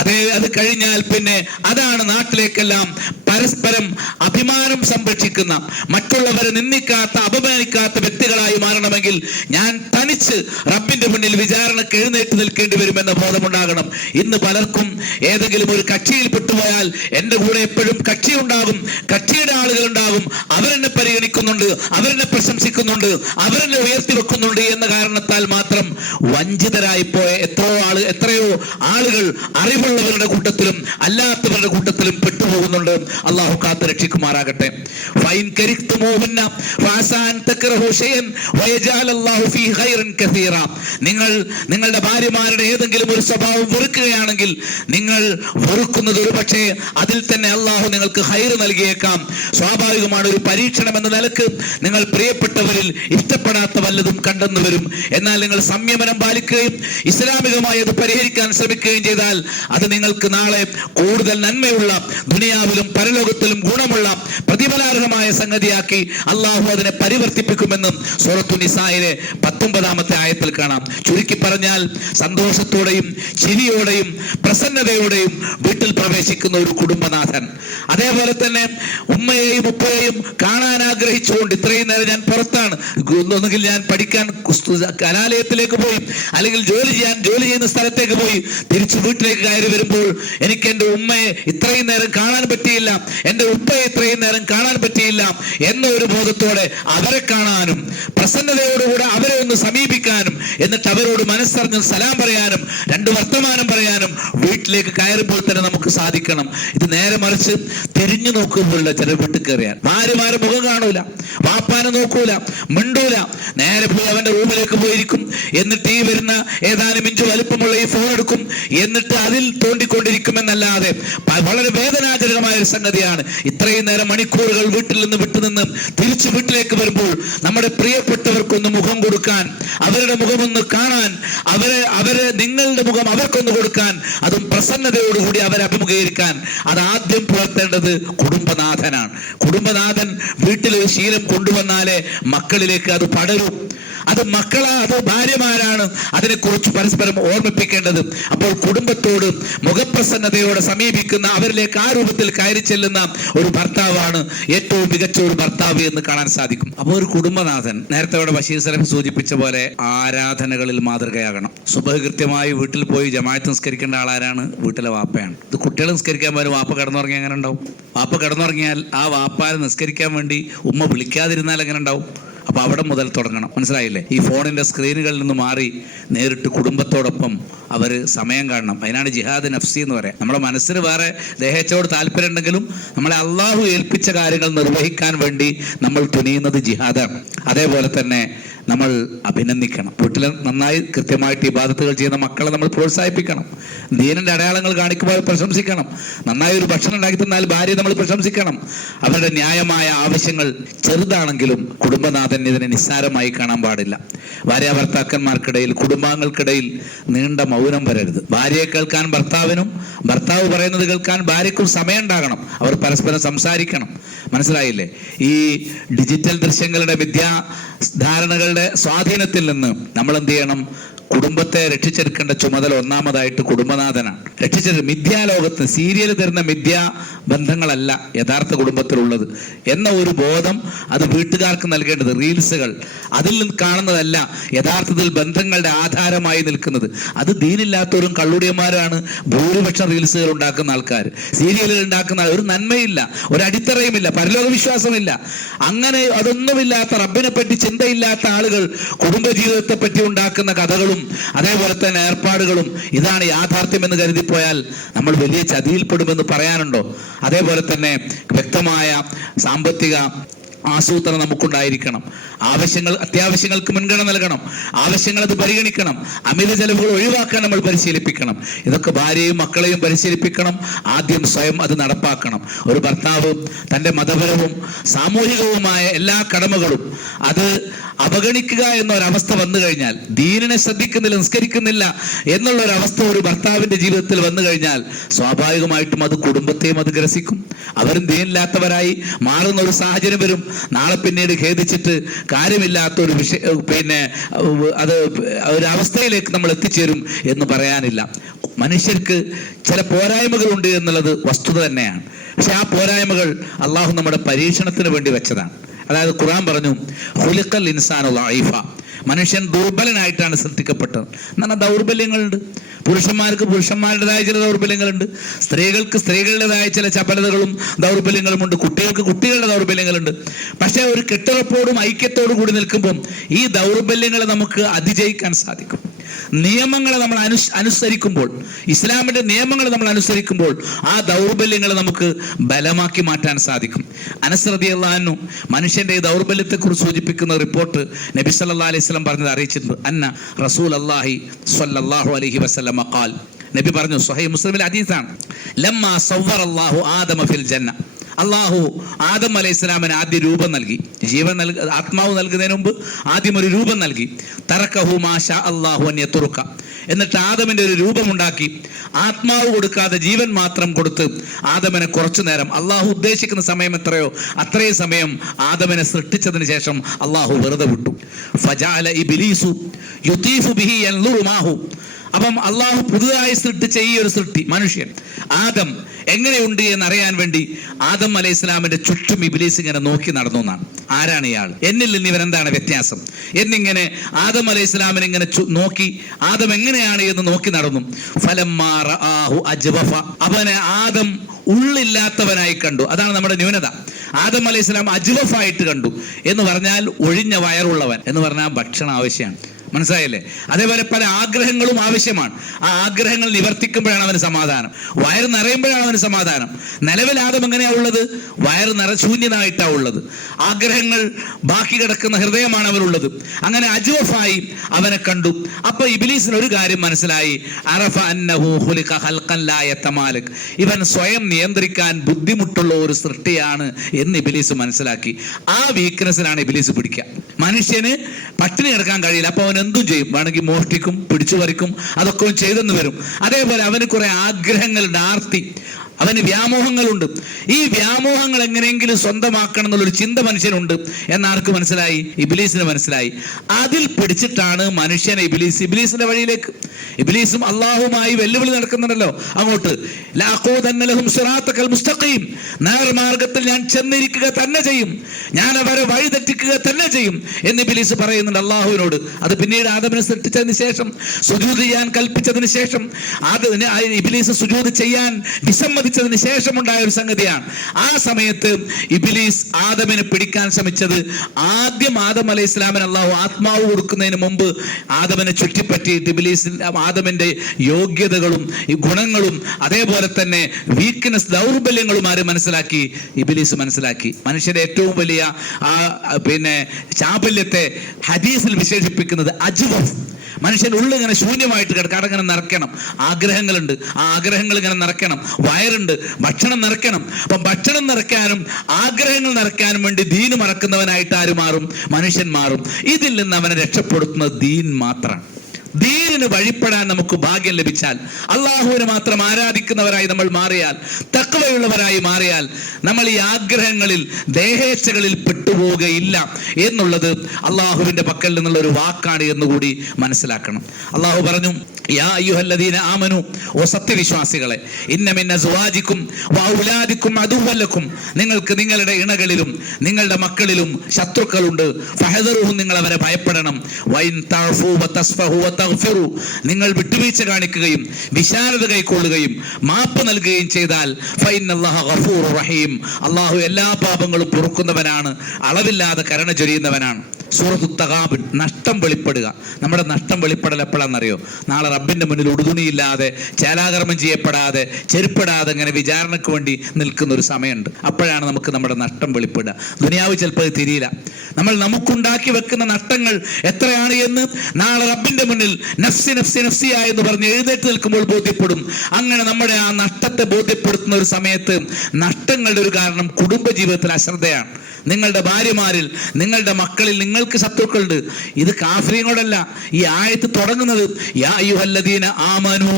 അത് കഴിഞ്ഞാൽ പിന്നെ അതാണ് നാട്ടിലേക്കെല്ലാം പരസ്പരം അഭിമാനം സംരക്ഷിക്കുന്ന, മറ്റുള്ളവരെ നിന്ദിക്കാത്ത അപമാനിക്കാത്ത വ്യക്തികളായി മാറണമെങ്കിൽ ഞാൻ തനിച്ച് റബ്ബിന്റെ മുന്നിൽ വിചാരണക്ക് എഴുന്നേറ്റ് നിൽക്കേണ്ടി വരുമെന്ന ബോധമുണ്ടാകണം. ഇന്ന് പലർക്കും ഏതെങ്കിലും ഒരു കക്ഷിയിൽ പെട്ടുപോയാൽ എന്റെ കൂടെ എപ്പോഴും കക്ഷി ഉണ്ടാകും, കക്ഷിയുടെ ആളുകൾ ഉണ്ടാകും, അവരെന്നെ പരിഗണിക്കുന്നുണ്ട്, അവരെന്നെ പ്രശംസിക്കുന്നുണ്ട്, അവരെന്നെ ഉയർത്തി വെക്കുന്നുണ്ട് എന്ന കാരണത്താൽ മാത്രം വഞ്ചിതരായി പോയ എത്രയോ ആളുകൾ അറിവുള്ളവരുടെ കൂട്ടത്തിലും അല്ലാത്തവരുടെ കൂട്ടത്തിലും പെട്ടുപോകുന്നുണ്ട്. അള്ളാഹു കാത്ത് രക്ഷിക്കുമാറാകട്ടെ. നിങ്ങൾ നിങ്ങളുടെ ഭാര്യമാരുടെ ഏതെങ്കിലും ഒരു സ്വഭാവം വെറുക്കുകയാണെങ്കിൽ നിങ്ങൾ വെറുക്കുന്നത് ഒരു പക്ഷേ അതിൽ തന്നെ അള്ളാഹു നിങ്ങൾക്ക് ഹൈർ നൽകിയേക്കാം. സ്വാഭാവികമാണ്, ഒരു പരീക്ഷണം എന്ന നിലക്ക് നിങ്ങൾ പ്രിയപ്പെട്ടവരിൽ ഇഷ്ടപ്പെടാത്ത വല്ലതും കണ്ടെന്നു വരും. എന്നാൽ നിങ്ങൾ സംയമനം പാലിക്കുകയും ഇസ്ലാമികമായി അത് പരിഹരിക്കാൻ ശ്രമിക്കുകയും ചെയ്താൽ അത് നിങ്ങൾക്ക് നാളെ കൂടുതൽ നന്മയുള്ള, ദുനിയാവിലും പരലോകത്തിലും ഗുണമുള്ള പ്രതിഫലാർഹമായ സംഗതിയാക്കി അള്ളാഹു അതിനെ പരിവർത്തിപ്പിക്കുമെന്നും സൂറത്തുൻ നിസായിലെ 19ാമത്തെ ആയത്തിൽ കാണാം. ചുരുക്കി പറഞ്ഞാൽ സന്തോഷത്തോടെയും ചിരിയോടെയും പ്രസന്നതയോടെയും വീട്ടിൽ പ്രവേശിക്കുന്ന ഒരു കുടുംബനാഥൻ. അതേപോലെ തന്നെ ഉമ്മയെയും ഉപ്പയെയും കാണാൻ ആഗ്രഹിച്ചുകൊണ്ട് ഇത്രയും നേരം ഞാൻ പുറത്താണ്, ഒന്നുകിൽ ഞാൻ പഠിക്കാൻ കലാലയത്തിലേക്ക് പോയി, അല്ലെങ്കിൽ ജോലി ചെയ്യുന്ന സ്ഥലത്തേക്ക് പോയി, തിരിച്ചു വീട്ടിലേക്ക് കയറി വരുമ്പോൾ എനിക്ക് എൻ്റെ ഉമ്മയെ ഇത്രയും നേരം കാണാൻ പറ്റിയില്ല, എൻ്റെ ഉപ്പയെ ഇത്രയും നേരം കാണാൻ പറ്റിയില്ല എന്ന ഒരു ബോധത്തോടെ അവരെ കാണാനും പ്രസന്നതയോടുകൂടെ അവരെ ഒന്ന് സമീപിക്കാനും എന്ന് എന്നിട്ട് അവരോട് മനസ്സറിഞ്ഞ് സലാം പറയാനും 2 വർത്തമാനം പറയാനും വീട്ടിലേക്ക് കയറുമ്പോൾ തന്നെ നമുക്ക് സാധിക്കണം. ഇത് നേരെ മറിച്ച് തിരിഞ്ഞു നോക്കുമ്പോഴുള്ള ചില വീട്ടിൽ കയറിയാൽ ഭാര്യമാരെ മുഖം കാണൂല, വാപ്പാനെ നോക്കൂല, മിണ്ടൂല, നേരെ പോയി അവന്റെ റൂമിലേക്ക് പോയിരിക്കും. എന്നിട്ട് ഈ വരുന്ന ഏതാനും ഇഞ്ച് വലുപ്പമുള്ള ഈ ഫോൺ എടുക്കും, എന്നിട്ട് അതിൽ തോണ്ടിക്കൊണ്ടിരിക്കുമെന്നല്ലാതെ വളരെ വേദനാജനകമായ ഒരു സംഗതിയാണ്. ഇത്രയും നേരം മണിക്കൂറുകൾ വീട്ടിൽ നിന്ന് വിട്ടുനിന്ന് തിരിച്ചു വീട്ടിലേക്ക് വരുമ്പോൾ നമ്മുടെ പ്രിയപ്പെട്ടവർക്കൊന്ന് മുഖം കൊടുക്കാൻ, അവരുടെ മുഖമൊന്ന് കാണാൻ, അവരെ നിങ്ങളുടെ മുഖം അവർക്കൊന്ന് കൊടുക്കാൻ, അതും പ്രസന്നതയോടുകൂടി അവരെ അഭിമുഖീകരിക്കാൻ അതാദ്യം പുലർത്തേണ്ടത് കുടുംബനാഥനാണ്. കുടുംബനാഥൻ വീട്ടിലൊരു ശീലം കൊണ്ടുവന്നാലേ മക്കളിലേക്ക് അത് പടരും. അത് അത് ഭാര്യമാരാണ് അതിനെക്കുറിച്ച് പരസ്പരം ഓർമ്മിപ്പിക്കേണ്ടത്. അപ്പോൾ കുടുംബത്തോട് മുഖപ്രസന്നതയോടെ സമീപിക്കുന്ന, അവരിലേക്ക് ആ രൂപത്തിൽ കയറി ചെല്ലുന്ന ഒരു ഭർത്താവാണ് ഏറ്റവും മികച്ച ഒരു ഭർത്താവ് എന്ന് കാണാൻ സാധിക്കും. അപ്പോൾ ഒരു കുടുംബനാഥൻ, നേരത്തെ ഇവിടെ ബഷീർ സലഫി സൂചിപ്പിച്ച പോലെ ആരാധനകളിൽ മാതൃകയാകണം. സുബഹ് കൃത്യമായി വീട്ടിൽ പോയി ജമാഅത്ത് നിസ്കരിക്കേണ്ട ആളാരാണ്? വീട്ടിലെ വാപ്പയാണ്. ഇത് കുട്ടികൾ നിസ്കരിക്കാൻ പോലും വാപ്പ കിടന്നുറങ്ങി എങ്ങനെ ഉണ്ടാവും? വാപ്പ കിടന്നുറങ്ങിയാൽ ആ വാപ്പാരെ നിസ്കരിക്കാൻ വേണ്ടി ഉമ്മ വിളിക്കാതിരുന്നാൽ എങ്ങനെ ഉണ്ടാവും? അപ്പൊ അവിടെ മുതൽ തുടങ്ങണം. മനസ്സിലായില്ലേ? ഈ ഫോണിന്റെ സ്ക്രീനുകളിൽ നിന്ന് മാറി നേരിട്ട് കുടുംബത്തോടൊപ്പം അവർ സമയം കാണണം. അതിനാണ് ജിഹാദ് നഫ്സി എന്ന് പറയാം. നമ്മുടെ മനസ്സിന് വേറെ ദേഹത്തോട് താല്പര്യം ഉണ്ടെങ്കിലും നമ്മളെ അള്ളാഹു ഏൽപ്പിച്ച കാര്യങ്ങൾ നിർവഹിക്കാൻ വേണ്ടി നമ്മൾ തുനിയുന്നത് ജിഹാദാണ്. അതേപോലെ തന്നെ നമ്മൾ അഭിനന്ദിക്കണം. വീട്ടിൽ നന്നായി കൃത്യമായിട്ട് ഇബാദത്തുകൾ ചെയ്യുന്ന മക്കളെ നമ്മൾ പ്രോത്സാഹിപ്പിക്കണം. ദീനിന്റെ അടയാളങ്ങൾ കാണിക്കുമ്പോൾ പ്രശംസിക്കണം. നന്നായി ഒരു ഭക്ഷണം ഉണ്ടാക്കി തന്നാൽ ഭാര്യയെ നമ്മൾ പ്രശംസിക്കണം. അവരുടെ ന്യായമായ ആവശ്യങ്ങൾ ചെറുതാണെങ്കിലും കുടുംബനാഥൻ ഇതിനെ നിസ്സാരമായി കാണാൻ പാടില്ല. ഭാര്യ ഭർത്താക്കന്മാർക്കിടയിൽ, കുടുംബാംഗങ്ങൾക്കിടയിൽ നീണ്ട മൗനം വരരുത്. ഭാര്യയെ കേൾക്കാൻ ഭർത്താവിനും, ഭർത്താവ് പറയുന്നത് കേൾക്കാൻ ഭാര്യയ്ക്കും സമയം ഉണ്ടാകണം. അവർ പരസ്പരം സംസാരിക്കണം. മനസ്സിലായില്ലേ? ഈ ഡിജിറ്റൽ ദൃശ്യങ്ങളുടെ മിഥ്യാധാരണകളുടെ സ്വാധീനത്തിൽ നിന്ന് നമ്മൾ എന്ത് ചെയ്യണം? കുടുംബത്തെ രക്ഷിച്ചെടുക്കേണ്ട ചുമതല ഒന്നാമതായിട്ട് കുടുംബനാഥനാണ്. മിഥ്യാലോകത്ത് സീരിയൽ തരുന്ന മിഥ്യാ ബന്ധങ്ങളല്ല യഥാർത്ഥ കുടുംബത്തിലുള്ളത് എന്ന ഒരു ബോധം അത് വീട്ടുകാർക്ക് നൽകേണ്ടത്. റീൽസുകൾ അതിൽ നിന്ന് കാണുന്നതല്ല യഥാർത്ഥത്തിൽ ബന്ധങ്ങളുടെ ആധാരമായി നിൽക്കുന്നത്. അത് ദീനില്ലാത്തവരും കള്ളുടിയന്മാരാണ് ഭൂരിപക്ഷം റീൽസുകൾ ഉണ്ടാക്കുന്ന ആൾക്കാർ. സീരിയലുകൾ ഉണ്ടാക്കുന്ന ഒരു നന്മയില്ല, ഒരു അടിത്തറയുമില്ല, പരലോക വിശ്വാസമില്ല. അങ്ങനെ അതൊന്നുമില്ലാത്ത, റബ്ബിനെ പറ്റി ചിന്തയില്ലാത്ത ആളുകൾ കുടുംബജീവിതത്തെ പറ്റി ഉണ്ടാക്കുന്ന കഥകളും അതേപോലെ തന്നെ ഏർപ്പാടുകളും ഇതാണ് യാഥാർത്ഥ്യം എന്ന് കരുതിപ്പോയാൽ നമ്മൾ വലിയ ചതിയിൽപ്പെടുമെന്ന് പറയാനുണ്ടോ? അതേപോലെ തന്നെ വ്യക്തമായ സാമ്പത്തിക ആസൂത്രണം നമുക്കുണ്ടായിരിക്കണം. അത്യാവശ്യങ്ങൾക്ക് മുൻഗണന നൽകണം. ആവശ്യങ്ങൾ അത് പരിഗണിക്കണം. അമിത ചെലവുകൾ ഒഴിവാക്കാൻ നമ്മൾ പരിശീലിപ്പിക്കണം. ഇതൊക്കെ ഭാര്യയും മക്കളെയും പരിശീലിപ്പിക്കണം. ആദ്യം സ്വയം അത് നടപ്പാക്കണം. ഒരു ഭർത്താവ് തൻ്റെ മതപരവും സാമൂഹികവുമായ എല്ലാ കടമകളും അത് അവഗണിക്കുക എന്നൊരവസ്ഥ വന്നു കഴിഞ്ഞാൽ, ദീനിനെ ശ്രദ്ധിക്കുന്നില്ല, നിസ്കരിക്കുന്നില്ല എന്നുള്ളൊരവസ്ഥ ഒരു ഭർത്താവിന്റെ ജീവിതത്തിൽ വന്നു കഴിഞ്ഞാൽ സ്വാഭാവികമായിട്ടും അത് കുടുംബത്തെയും അത് ഗ്രസിക്കും. അവരും ദീനില്ലാത്തവരായി മാറുന്ന ഒരു സാഹചര്യം വരും. നാളെ പിന്നീട് ഖേദിച്ചിട്ട് കാര്യമില്ലാത്ത ഒരു അത് ഒരവസ്ഥയിലേക്ക് നമ്മൾ എത്തിച്ചേരും എന്ന് പറയാനില്ല. മനുഷ്യർക്ക് ചില പോരായ്മകളുണ്ട് എന്നുള്ളത് വസ്തുത തന്നെയാണ്. പക്ഷെ ആ പോരായ്മകൾ അള്ളാഹു നമ്മുടെ പരീക്ഷണത്തിന് വേണ്ടി വെച്ചതാണ്. അതായത് ഖുർആൻ പറഞ്ഞു, ഖുലിഖൽ ഇൻസാനു ദഈഫ, മനുഷ്യൻ ദുർബലനായിട്ടാണ് സൃഷ്ടിക്കപ്പെട്ടത്. എന്നാൽ ദൗർബല്യങ്ങളുണ്ട്. പുരുഷന്മാർക്ക് പുരുഷന്മാരുടേതായ ചില ദൗർബല്യങ്ങളുണ്ട്, സ്ത്രീകൾക്ക് സ്ത്രീകളുടേതായ ചില ചപലതകളും ദൗർബല്യങ്ങളുമുണ്ട്, കുട്ടികൾക്ക് കുട്ടികളുടെ ദൗർബല്യങ്ങളുണ്ട്. പക്ഷെ ഒരു കെട്ടുറപ്പോടും ഐക്യത്തോടും കൂടി നിൽക്കുമ്പം ഈ ദൗർബല്യങ്ങളെ നമുക്ക് അതിജയിക്കാൻ സാധിക്കും. നിയമങ്ങളെ നമ്മൾ അനുസരിക്കുമ്പോൾ, ഇസ്ലാമിന്റെ നിയമങ്ങൾ നമ്മൾ അനുസരിക്കുമ്പോൾ ആ ദൗർബല്യങ്ങളെ നമുക്ക് ബലമാക്കി മാറ്റാൻ സാധിക്കും. അനസ് റളിയല്ലാഹു അൻഹു മനുഷ്യന്റെ ഈ ദൗർബല്യത്തെക്കുറിച്ച് സൂചിപ്പിക്കുന്ന റിപ്പോർട്ട് നബി സല്ലല്ലാഹു അലൈഹി വസല്ലം പറഞ്ഞത് അറിയിച്ചിട്ടുണ്ട്. അന്ന റസൂലുള്ളാഹി സ്വല്ലല്ലാഹു അലൈഹി വസല്ലം ഖാൽ, നബി പറഞ്ഞു, സ്വഹീഹ് മുസ്ലിമിലെ ഹദീസാണ്, ലമ്മാ സവ്വറല്ലാഹു ആദമ ഫിൽ ജന്ന, അള്ളാഹു ആദം അലൈഹിസ്സലാമിന് ആദ്യ രൂപം നൽകി. ആത്മാവ് നൽകുന്നതിന് മുമ്പ് ആദ്യം ഒരു രൂപം നൽകി. തറക്കഹു മാ ശാ അല്ലാഹു അൻ യതുറുക, എന്നിട്ട് ആദമിന്റെ ഒരു രൂപമുണ്ടാക്കി. ആത്മാവ് കൊടുക്കാതെ ജീവൻ മാത്രം കൊടുത്ത് ആദമിനെ കുറച്ചു നേരം, അള്ളാഹു ഉദ്ദേശിക്കുന്ന സമയം എത്രയോ അത്രയും സമയം ആദമിനെ സൃഷ്ടിച്ചതിന് ശേഷം അള്ളാഹു വെറുതെ വിട്ടു. ഫജഅല ഇബ്ലീസു യുതീഫു ബിഹി യൻളുറു മാഹു, അപ്പം അള്ളാഹു പുതുതായി സൃഷ്ടിച്ച ഈ ഒരു സൃഷ്ടി മനുഷ്യൻ ആദം എങ്ങനെയുണ്ട് എന്നറിയാൻ വേണ്ടി ആദം അലൈഹി ഇസ്ലാമിന്റെ ചുറ്റും ഇബ്ലീസ് ഇങ്ങനെ നോക്കി നടന്നു എന്നാണ്. ആരാണ് ഇയാൾ, എന്നിൽ നിന്ന് ഇവൻ എന്താണ് വ്യത്യാസം എന്നിങ്ങനെ ആദം അലൈഹി ഇസ്ലാമിനെ ഇങ്ങനെ നോക്കി ആദം എങ്ങനെയാണ് എന്ന് നോക്കി നടന്നു. ഫലമ്മാ റആഹു അജ്വഫ, അവനെ ആദം ഉള്ളില്ലാത്തവനായി കണ്ടു. അതാണ് നമ്മുടെ ന്യൂനത. ആദം അലൈഹി ഇസ്ലാം അജ്വഫായിട്ട് കണ്ടു എന്ന് പറഞ്ഞാൽ ഒഴിഞ്ഞ വയറുള്ളവൻ എന്ന് പറഞ്ഞാൽ ഭക്ഷണം ആവശ്യമാണ്. മനസ്സിലായില്ലേ? അതേപോലെ പല ആഗ്രഹങ്ങളും ആവശ്യമാണ്. ആ ആഗ്രഹങ്ങൾ നിവർത്തിക്കുമ്പോഴാണ് അവന് സമാധാനം. വയറ് നിറയുമ്പോഴാണ് അവന് സമാധാനം. നിലവിൽ ആദം എങ്ങനെയാ ഉള്ളത്? വയറ് ശൂന്യനായിട്ടാണ് ഉള്ളത്. ആഗ്രഹങ്ങൾ ബാക്കി കിടക്കുന്ന ഹൃദയമാണ് അവനുള്ളത്. അങ്ങനെ അജ്വഫായി അവനെ കണ്ടു. അപ്പൊ ഇബ്ലീസിന് ഒരു കാര്യം മനസ്സിലായി. അറഫ അന്നഹു ഖുലിഖ ഖൽഖൻ ലാ യതമാലക്, ഇവൻ സ്വയം നിയന്ത്രിക്കാൻ ബുദ്ധിമുട്ടുള്ള ഒരു സൃഷ്ടിയാണ് എന്ന് ഇബ്ലീസ് മനസ്സിലാക്കി. ആ വീക്ക്നെസ്സിലാണ് ഇബ്ലീസ് പിടിക്കുക. മനുഷ്യന് പട്ടിണി കിടക്കാൻ കഴിയില്ല, അപ്പൊ അവൻ എന്തും ചെയ്യും. വേണമെങ്കിൽ മോഷ്ടിക്കും, പിടിച്ചു പറിക്കും, അതൊക്കെ ചെയ്തെന്ന് വരും. അതേപോലെ അവന് കുറെ ആഗ്രഹങ്ങളുണ്ട്, ആർത്തി, അവന് വ്യാമോഹങ്ങളുണ്ട്. ഈ വ്യാമോഹങ്ങൾ എങ്ങനെയെങ്കിലും സ്വന്തമാക്കണം എന്നുള്ളൊരു ചിന്ത മനുഷ്യനുണ്ട് എന്നാർക്ക് മനസ്സിലായി? ഇബ്ലീസിന് മനസ്സിലായി. അതിൽ പിടിച്ചിട്ടാണ് മനുഷ്യനെ ഇബ്ലീസിന്റെ വഴിയിലേക്ക്. ഇബ്ലീസും അള്ളാഹുമായി വെല്ലുവിളി നടക്കുന്നുണ്ടല്ലോ അങ്ങോട്ട്. ലഅഖൂദന്നലഹും സിറാത്തകൽ മുസ്തഖീം, നേർമാർഗത്തിൽ ഞാൻ ചെന്നിരിക്കുക തന്നെ ചെയ്യും, ഞാൻ അവരെ വഴി തെറ്റിക്കുക തന്നെ ചെയ്യും എന്ന് ഇബ്ലീസ് പറയുന്നുണ്ട് അള്ളാഹുവിനോട്. അത് പിന്നീട് ആദമിനെ സൃഷ്ടിച്ചതിന് ശേഷം, സുജൂദ് ചെയ്യാൻ കൽപ്പിച്ചതിന് ശേഷം, ഇബ്ലീസ് സുജൂദ് ചെയ്യാൻ വിസമ്മതിച്ചതിന് ശേഷമുണ്ടായ ഒരു സംഗതിയാണ്. ആ സമയത്ത് ഇബ്ലീസ് ആദമിനെ പിടിക്കാൻ ശ്രമിച്ചത്, ആദ്യം ആദം അലൈഹി ഇസ്ലാമിന് അള്ളാഹു ആത്മാവ് കൊടുക്കുന്നതിന് മുമ്പ് ആദമിനെ ചുറ്റിപ്പറ്റിയിട്ട് ആദമിന്റെ യോഗ്യതകളും ഈ ഗുണങ്ങളും അതേപോലെ തന്നെ വീക്ക്നെസ്, ദൗർബല്യങ്ങളും ആര് മനസ്സിലാക്കി? ഇബ്ലീസ് മനസ്സിലാക്കി. മനുഷ്യന്റെ ഏറ്റവും വലിയ ചാബല്യത്തെ ഹദീസിൽ വിശേഷിപ്പിക്കുന്നത് അജ്വഫ്. മനുഷ്യൻ ഉള്ളിങ്ങനെ ശൂന്യമായിട്ട് കിടക്കുക, അതങ്ങനെ നിറയ്ക്കണം. ആഗ്രഹങ്ങളുണ്ട്, ആ ആഗ്രഹങ്ങൾ ഇങ്ങനെ നിറയ്ക്കണം. വയറുണ്ട്, ഭക്ഷണം നിറയ്ക്കണം. അപ്പം ഭക്ഷണം നിറയ്ക്കാനും ആഗ്രഹങ്ങൾ നിറയ്ക്കാനും വേണ്ടി ദീന് മറക്കുന്നവനായിട്ട് ആര് മാറും? മനുഷ്യൻ മാറും. ഇതിൽ നിന്ന് അവനെ രക്ഷപ്പെടുത്തുന്നത് ദീൻ മാത്രമാണ്. ദീനിന് വഴിപ്പെടാൻ നമുക്ക് ഭാഗ്യം ലഭിച്ചാൽ, അള്ളാഹുവിനെ മാത്രം ആരാധിക്കുന്നവരായി നമ്മൾ മാറിയാൽ, തഖ്വയുള്ളവരായി മാറിയാൽ, നമ്മൾ ഈ ആഗ്രഹങ്ങളിൽ, ദേഹേച്ഛകളിൽ പെട്ടുപോവുകയില്ല എന്നുള്ളത് അള്ളാഹുവിന്റെ പക്കൽ നിന്നുള്ള ഒരു വാക്കാണ് എന്നുകൂടി മനസ്സിലാക്കണം. അള്ളാഹു പറഞ്ഞു, യാ അയ്യുഹല്ലദീന ആമനു, ഓ സത്യവിശ്വാസികളെ, ഇന്ന മിൻ അസ്വാജിക്കും വഔലാദിക്കും അദുവ്വൻ ലക്കും, നിങ്ങൾക്ക് നിങ്ങളുടെ ഇണകളിലും നിങ്ങളുടെ മക്കളിലും ശത്രുക്കളുണ്ട്. ഫഹദറുഹും, നിങ്ങൾ അവരെ ഭയപ്പെടണം. വൈൻ തഅഫു വതസ്ഫഹു വതഗ്ഫിറു, നിങ്ങൾ വിട്ടുവീഴ്ച കാണിക്കുകയും വിശാലത കൈക്കൊള്ളുകയും മാപ്പ് നൽകുകയും ചെയ്താൽ ഫഇന്നല്ലാഹ ഗഫൂറുർ റഹീം, അല്ലാഹു എല്ലാ പാപങ്ങളും പൊറുക്കുന്നവനാണ്, അളവില്ലാതെ കരുണ ചൊരിയുന്നവനാണ്. സൂറത്തു തഗാബുൻ, നഷ്ടം വെളിപ്പെടുക. നമ്മുടെ നഷ്ടം വെളിപ്പെടൽ എപ്പോഴാണെന്നറിയോ? നാളെ റബ്ബിന്റെ മുന്നിൽ ഉടുതുണിയില്ലാതെ, ചേലാകർമ്മം ചെയ്യപ്പെടാതെ, ചെരുപ്പെടാതെ ഇങ്ങനെ വിചാരണയ്ക്ക് വേണ്ടി നിൽക്കുന്ന ഒരു സമയമുണ്ട്. അപ്പോഴാണ് നമുക്ക് നമ്മുടെ നഷ്ടം വെളിപ്പെടുക. ദുനിയാവ് ചിലപ്പോൾ തിരിയില്ല. നമ്മൾ നമുക്കുണ്ടാക്കി വെക്കുന്ന നഷ്ടങ്ങൾ എത്രയാണ് എന്ന് നാളെ റബ്ബിന്റെ മുന്നിൽ നഫ്സി നഫ്സി നഫ്സിയ എന്ന് പറഞ്ഞ് എഴുന്നേറ്റ് നിൽക്കുമ്പോൾ ബോധ്യപ്പെടും. അങ്ങനെ നമ്മുടെ ആ നഷ്ടത്തെ ബോധ്യപ്പെടുത്തുന്ന ഒരു സമയത്ത് നഷ്ടങ്ങളുടെ ഒരു കാരണം കുടുംബജീവിതത്തിൽ അശ്രദ്ധയാണ്. നിങ്ങളുടെ ഭാര്യമാരിൽ, നിങ്ങളുടെ മക്കളിൽ നിങ്ങൾക്ക് ശത്രുക്കളുണ്ട്. ഇത് കാഫിരീങ്ങളോടല്ല. ഈ ആയത്ത് തുടങ്ങുന്നത് യാ അയ്യുഹല്ലദീന ആമനു,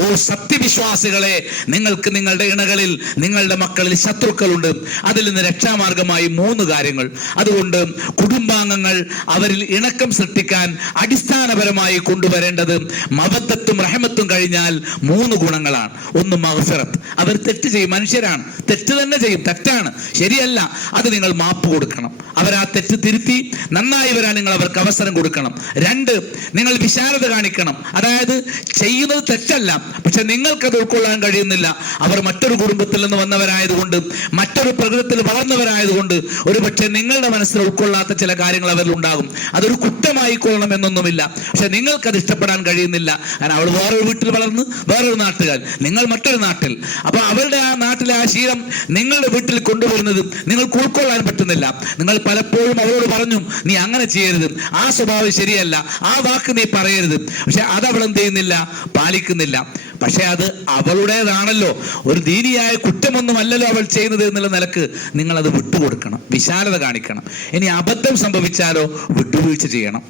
ഓ സത്യവിശ്വാസികളെ, നിങ്ങൾക്ക് നിങ്ങളുടെ ഇണകളിൽ, നിങ്ങളുടെ മക്കളിൽ ശത്രുക്കളുണ്ട്. അതിൽ നിന്ന് രക്ഷാമാർഗമായി 3 കാര്യങ്ങൾ. അതുകൊണ്ട് കുടുംബാംഗങ്ങൾ അവരിൽ ഇണക്കം സൃഷ്ടിക്കാൻ അടിസ്ഥാനപരമായി കൊണ്ടുവരേണ്ടത് മവദ്ദത്തും റഹ്മത്തും കഴിഞ്ഞാൽ 3 ഗുണങ്ങളാണ്. ഒന്ന് മഗ്ഫിറത്ത്, അവർ തെറ്റ് ചെയ്യും, മനുഷ്യരാണ്, തെറ്റ് തന്നെ ചെയ്യും, തെറ്റാണ്, ശരിയല്ല, അത് നിങ്ങൾ മാപ്പ് കൊടുക്കണം. അവർ ആ തെറ്റ് തിരുത്തി നന്നായി വരാൻ നിങ്ങൾ അവർക്ക് അവസരം കൊടുക്കണം. 2, നിങ്ങൾ വിശാലത കാണിക്കണം. അതായത് ചെയ്യുന്നത് തെറ്റല്ല, പക്ഷെ നിങ്ങൾക്കത് ഉൾക്കൊള്ളാൻ കഴിയുന്നില്ല. അവർ മറ്റൊരു കുടുംബത്തിൽ നിന്ന് വന്നവരായതുകൊണ്ട്, മറ്റൊരു പ്രകൃതത്തിൽ വളർന്നവരായതുകൊണ്ട് ഒരു പക്ഷെ നിങ്ങളുടെ മനസ്സിൽ ഉൾക്കൊള്ളാത്ത ചില കാര്യങ്ങൾ അവരിൽ ഉണ്ടാകും. അതൊരു കുറ്റമായി കൊള്ളണം എന്നൊന്നുമില്ല, പക്ഷെ നിങ്ങൾക്കത് ഇഷ്ടപ്പെടാൻ കഴിയുന്നില്ല. കാരണം അവൾ വേറൊരു വീട്ടിൽ വളർന്ന് വേറൊരു നാട്ടുകാർ, നിങ്ങൾ മറ്റൊരു നാട്ടിൽ. അപ്പൊ അവരുടെ ആ നാട്ടിലെ ആ ശീലം നിങ്ങളുടെ വീട്ടിൽ കൊണ്ടുവരുന്നത് നിങ്ങൾക്ക് ഉൾക്കൊള്ളാൻ പറ്റുന്നില്ല. നിങ്ങൾ പലപ്പോഴും അവരോട് പറഞ്ഞു, നീ അങ്ങനെ ചെയ്യരുത്, ആ സ്വഭാവം ശരിയല്ല, ആ വാക്ക് നീ പറയരുത്. പക്ഷെ അത് അവൾ എന്ത് ചെയ്യുന്നില്ല? പാലിക്കുന്നില്ല. പക്ഷെ അത് അവളുടേതാണല്ലോ, ഒരു ദീനിയായ കുറ്റമൊന്നുമല്ലല്ലോ അവൾ ചെയ്യുന്നത് എന്നുള്ള നിലക്ക് നിങ്ങൾ അത് വിട്ടുകൊടുക്കണം, വിശാലത കാണിക്കണം. ഇനി അബദ്ധം സംഭവിച്ചാലോ വിട്ടുവീഴ്ച ചെയ്യണം.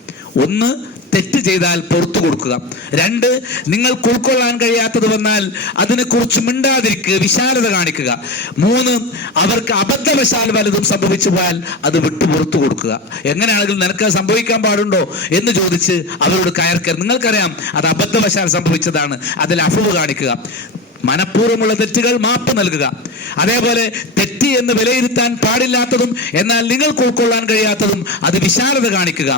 1, തെറ്റ് ചെയ്താൽ പുറത്തു കൊടുക്കുക. 2, നിങ്ങൾക്ക് ഉൾക്കൊള്ളാൻ കഴിയാത്തത് വന്നാൽ അതിനെക്കുറിച്ച് മിണ്ടാതിരിക്കുക, വിശാലത കാണിക്കുക. 3, അവർക്ക് അബദ്ധവശാൽ വലതും സംഭവിച്ചു പോയാൽ അത് വിട്ടു പുറത്തു കൊടുക്കുക. എങ്ങനെയാണെങ്കിലും നിനക്ക് സംഭവിക്കാൻ പാടുണ്ടോ എന്ന് ചോദിച്ച് അവരോട് കയർക്കരുത്. നിങ്ങൾക്കറിയാം അത് അബദ്ധവശാൽ സംഭവിച്ചതാണ്, അതിൽ അഫ്വ് കാണിക്കുക. മനഃപൂർവ്വമുള്ള തെറ്റുകൾ മാപ്പ് നൽകുക. അതേപോലെ തെറ്റ് എന്ന് വിലയിരുത്താൻ പാടില്ലാത്തതും എന്നാൽ നിങ്ങൾക്ക് ഉൾക്കൊള്ളാൻ കഴിയാത്തതും അത് വിശാലത കാണിക്കുക.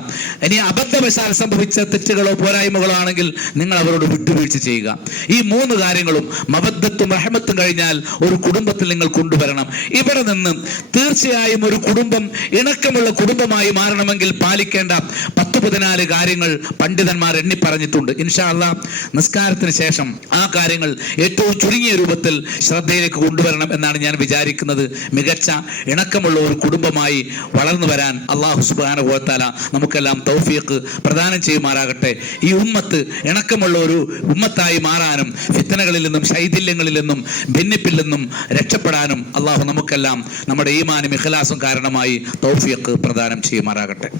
ഇനി അബദ്ധവശാൽ സംഭവിച്ച തെറ്റുകളോ പോരായ്മകളോ ആണെങ്കിൽ നിങ്ങൾ അവരോട് വിട്ടുവീഴ്ച ചെയ്യുക. ഈ 3 കാര്യങ്ങളും മവദ്ദത്തും റഹ്മത്തും കഴിഞ്ഞാൽ ഒരു കുടുംബത്തിൽ നിങ്ങൾ കൊണ്ടുവരണം. ഇവിടെ നിന്ന് തീർച്ചയായും ഒരു കുടുംബം ഇണക്കമുള്ള കുടുംബമായി മാറണമെങ്കിൽ പാലിക്കേണ്ട 10-14 കാര്യങ്ങൾ പണ്ഡിതന്മാർ എണ്ണി പറഞ്ഞിട്ടുണ്ട്. ഇൻഷാ അല്ലാഹ് നിസ്കാരത്തിന് ശേഷം ആ കാര്യങ്ങൾ ഏറ്റവും ചുരുങ്ങിയ രൂപത്തിൽ ശ്രദ്ധയിലേക്ക് കൊണ്ടുവരണം എന്നാണ് ഞാൻ വിചാരിക്കുന്നത്. മികച്ച ഇണക്കമുള്ള ഒരു കുടുംബമായി വളർന്നു വരാൻ അല്ലാഹു സുബ്ഹാനഹു വ തആല നമുക്കെല്ലാം തൗഫീഖ് പ്രദാനം ചെയ്യുമാറാകട്ടെ. ഈ ഉമ്മത്ത് ഇണക്കമുള്ള ഒരു ഉമ്മത്തായി മാറാനും ഫിത്നകളിൽ നിന്നും ശൈഥില്യങ്ങളിൽ നിന്നും ഭിന്നിപ്പിൽ നിന്നും രക്ഷപ്പെടാനും അല്ലാഹു നമുക്കെല്ലാം നമ്മുടെ ഈമാനും ഇഖ്ലാസും കാരണമായി തൗഫീഖ് പ്രദാനം ചെയ്യുമാറാകട്ടെ.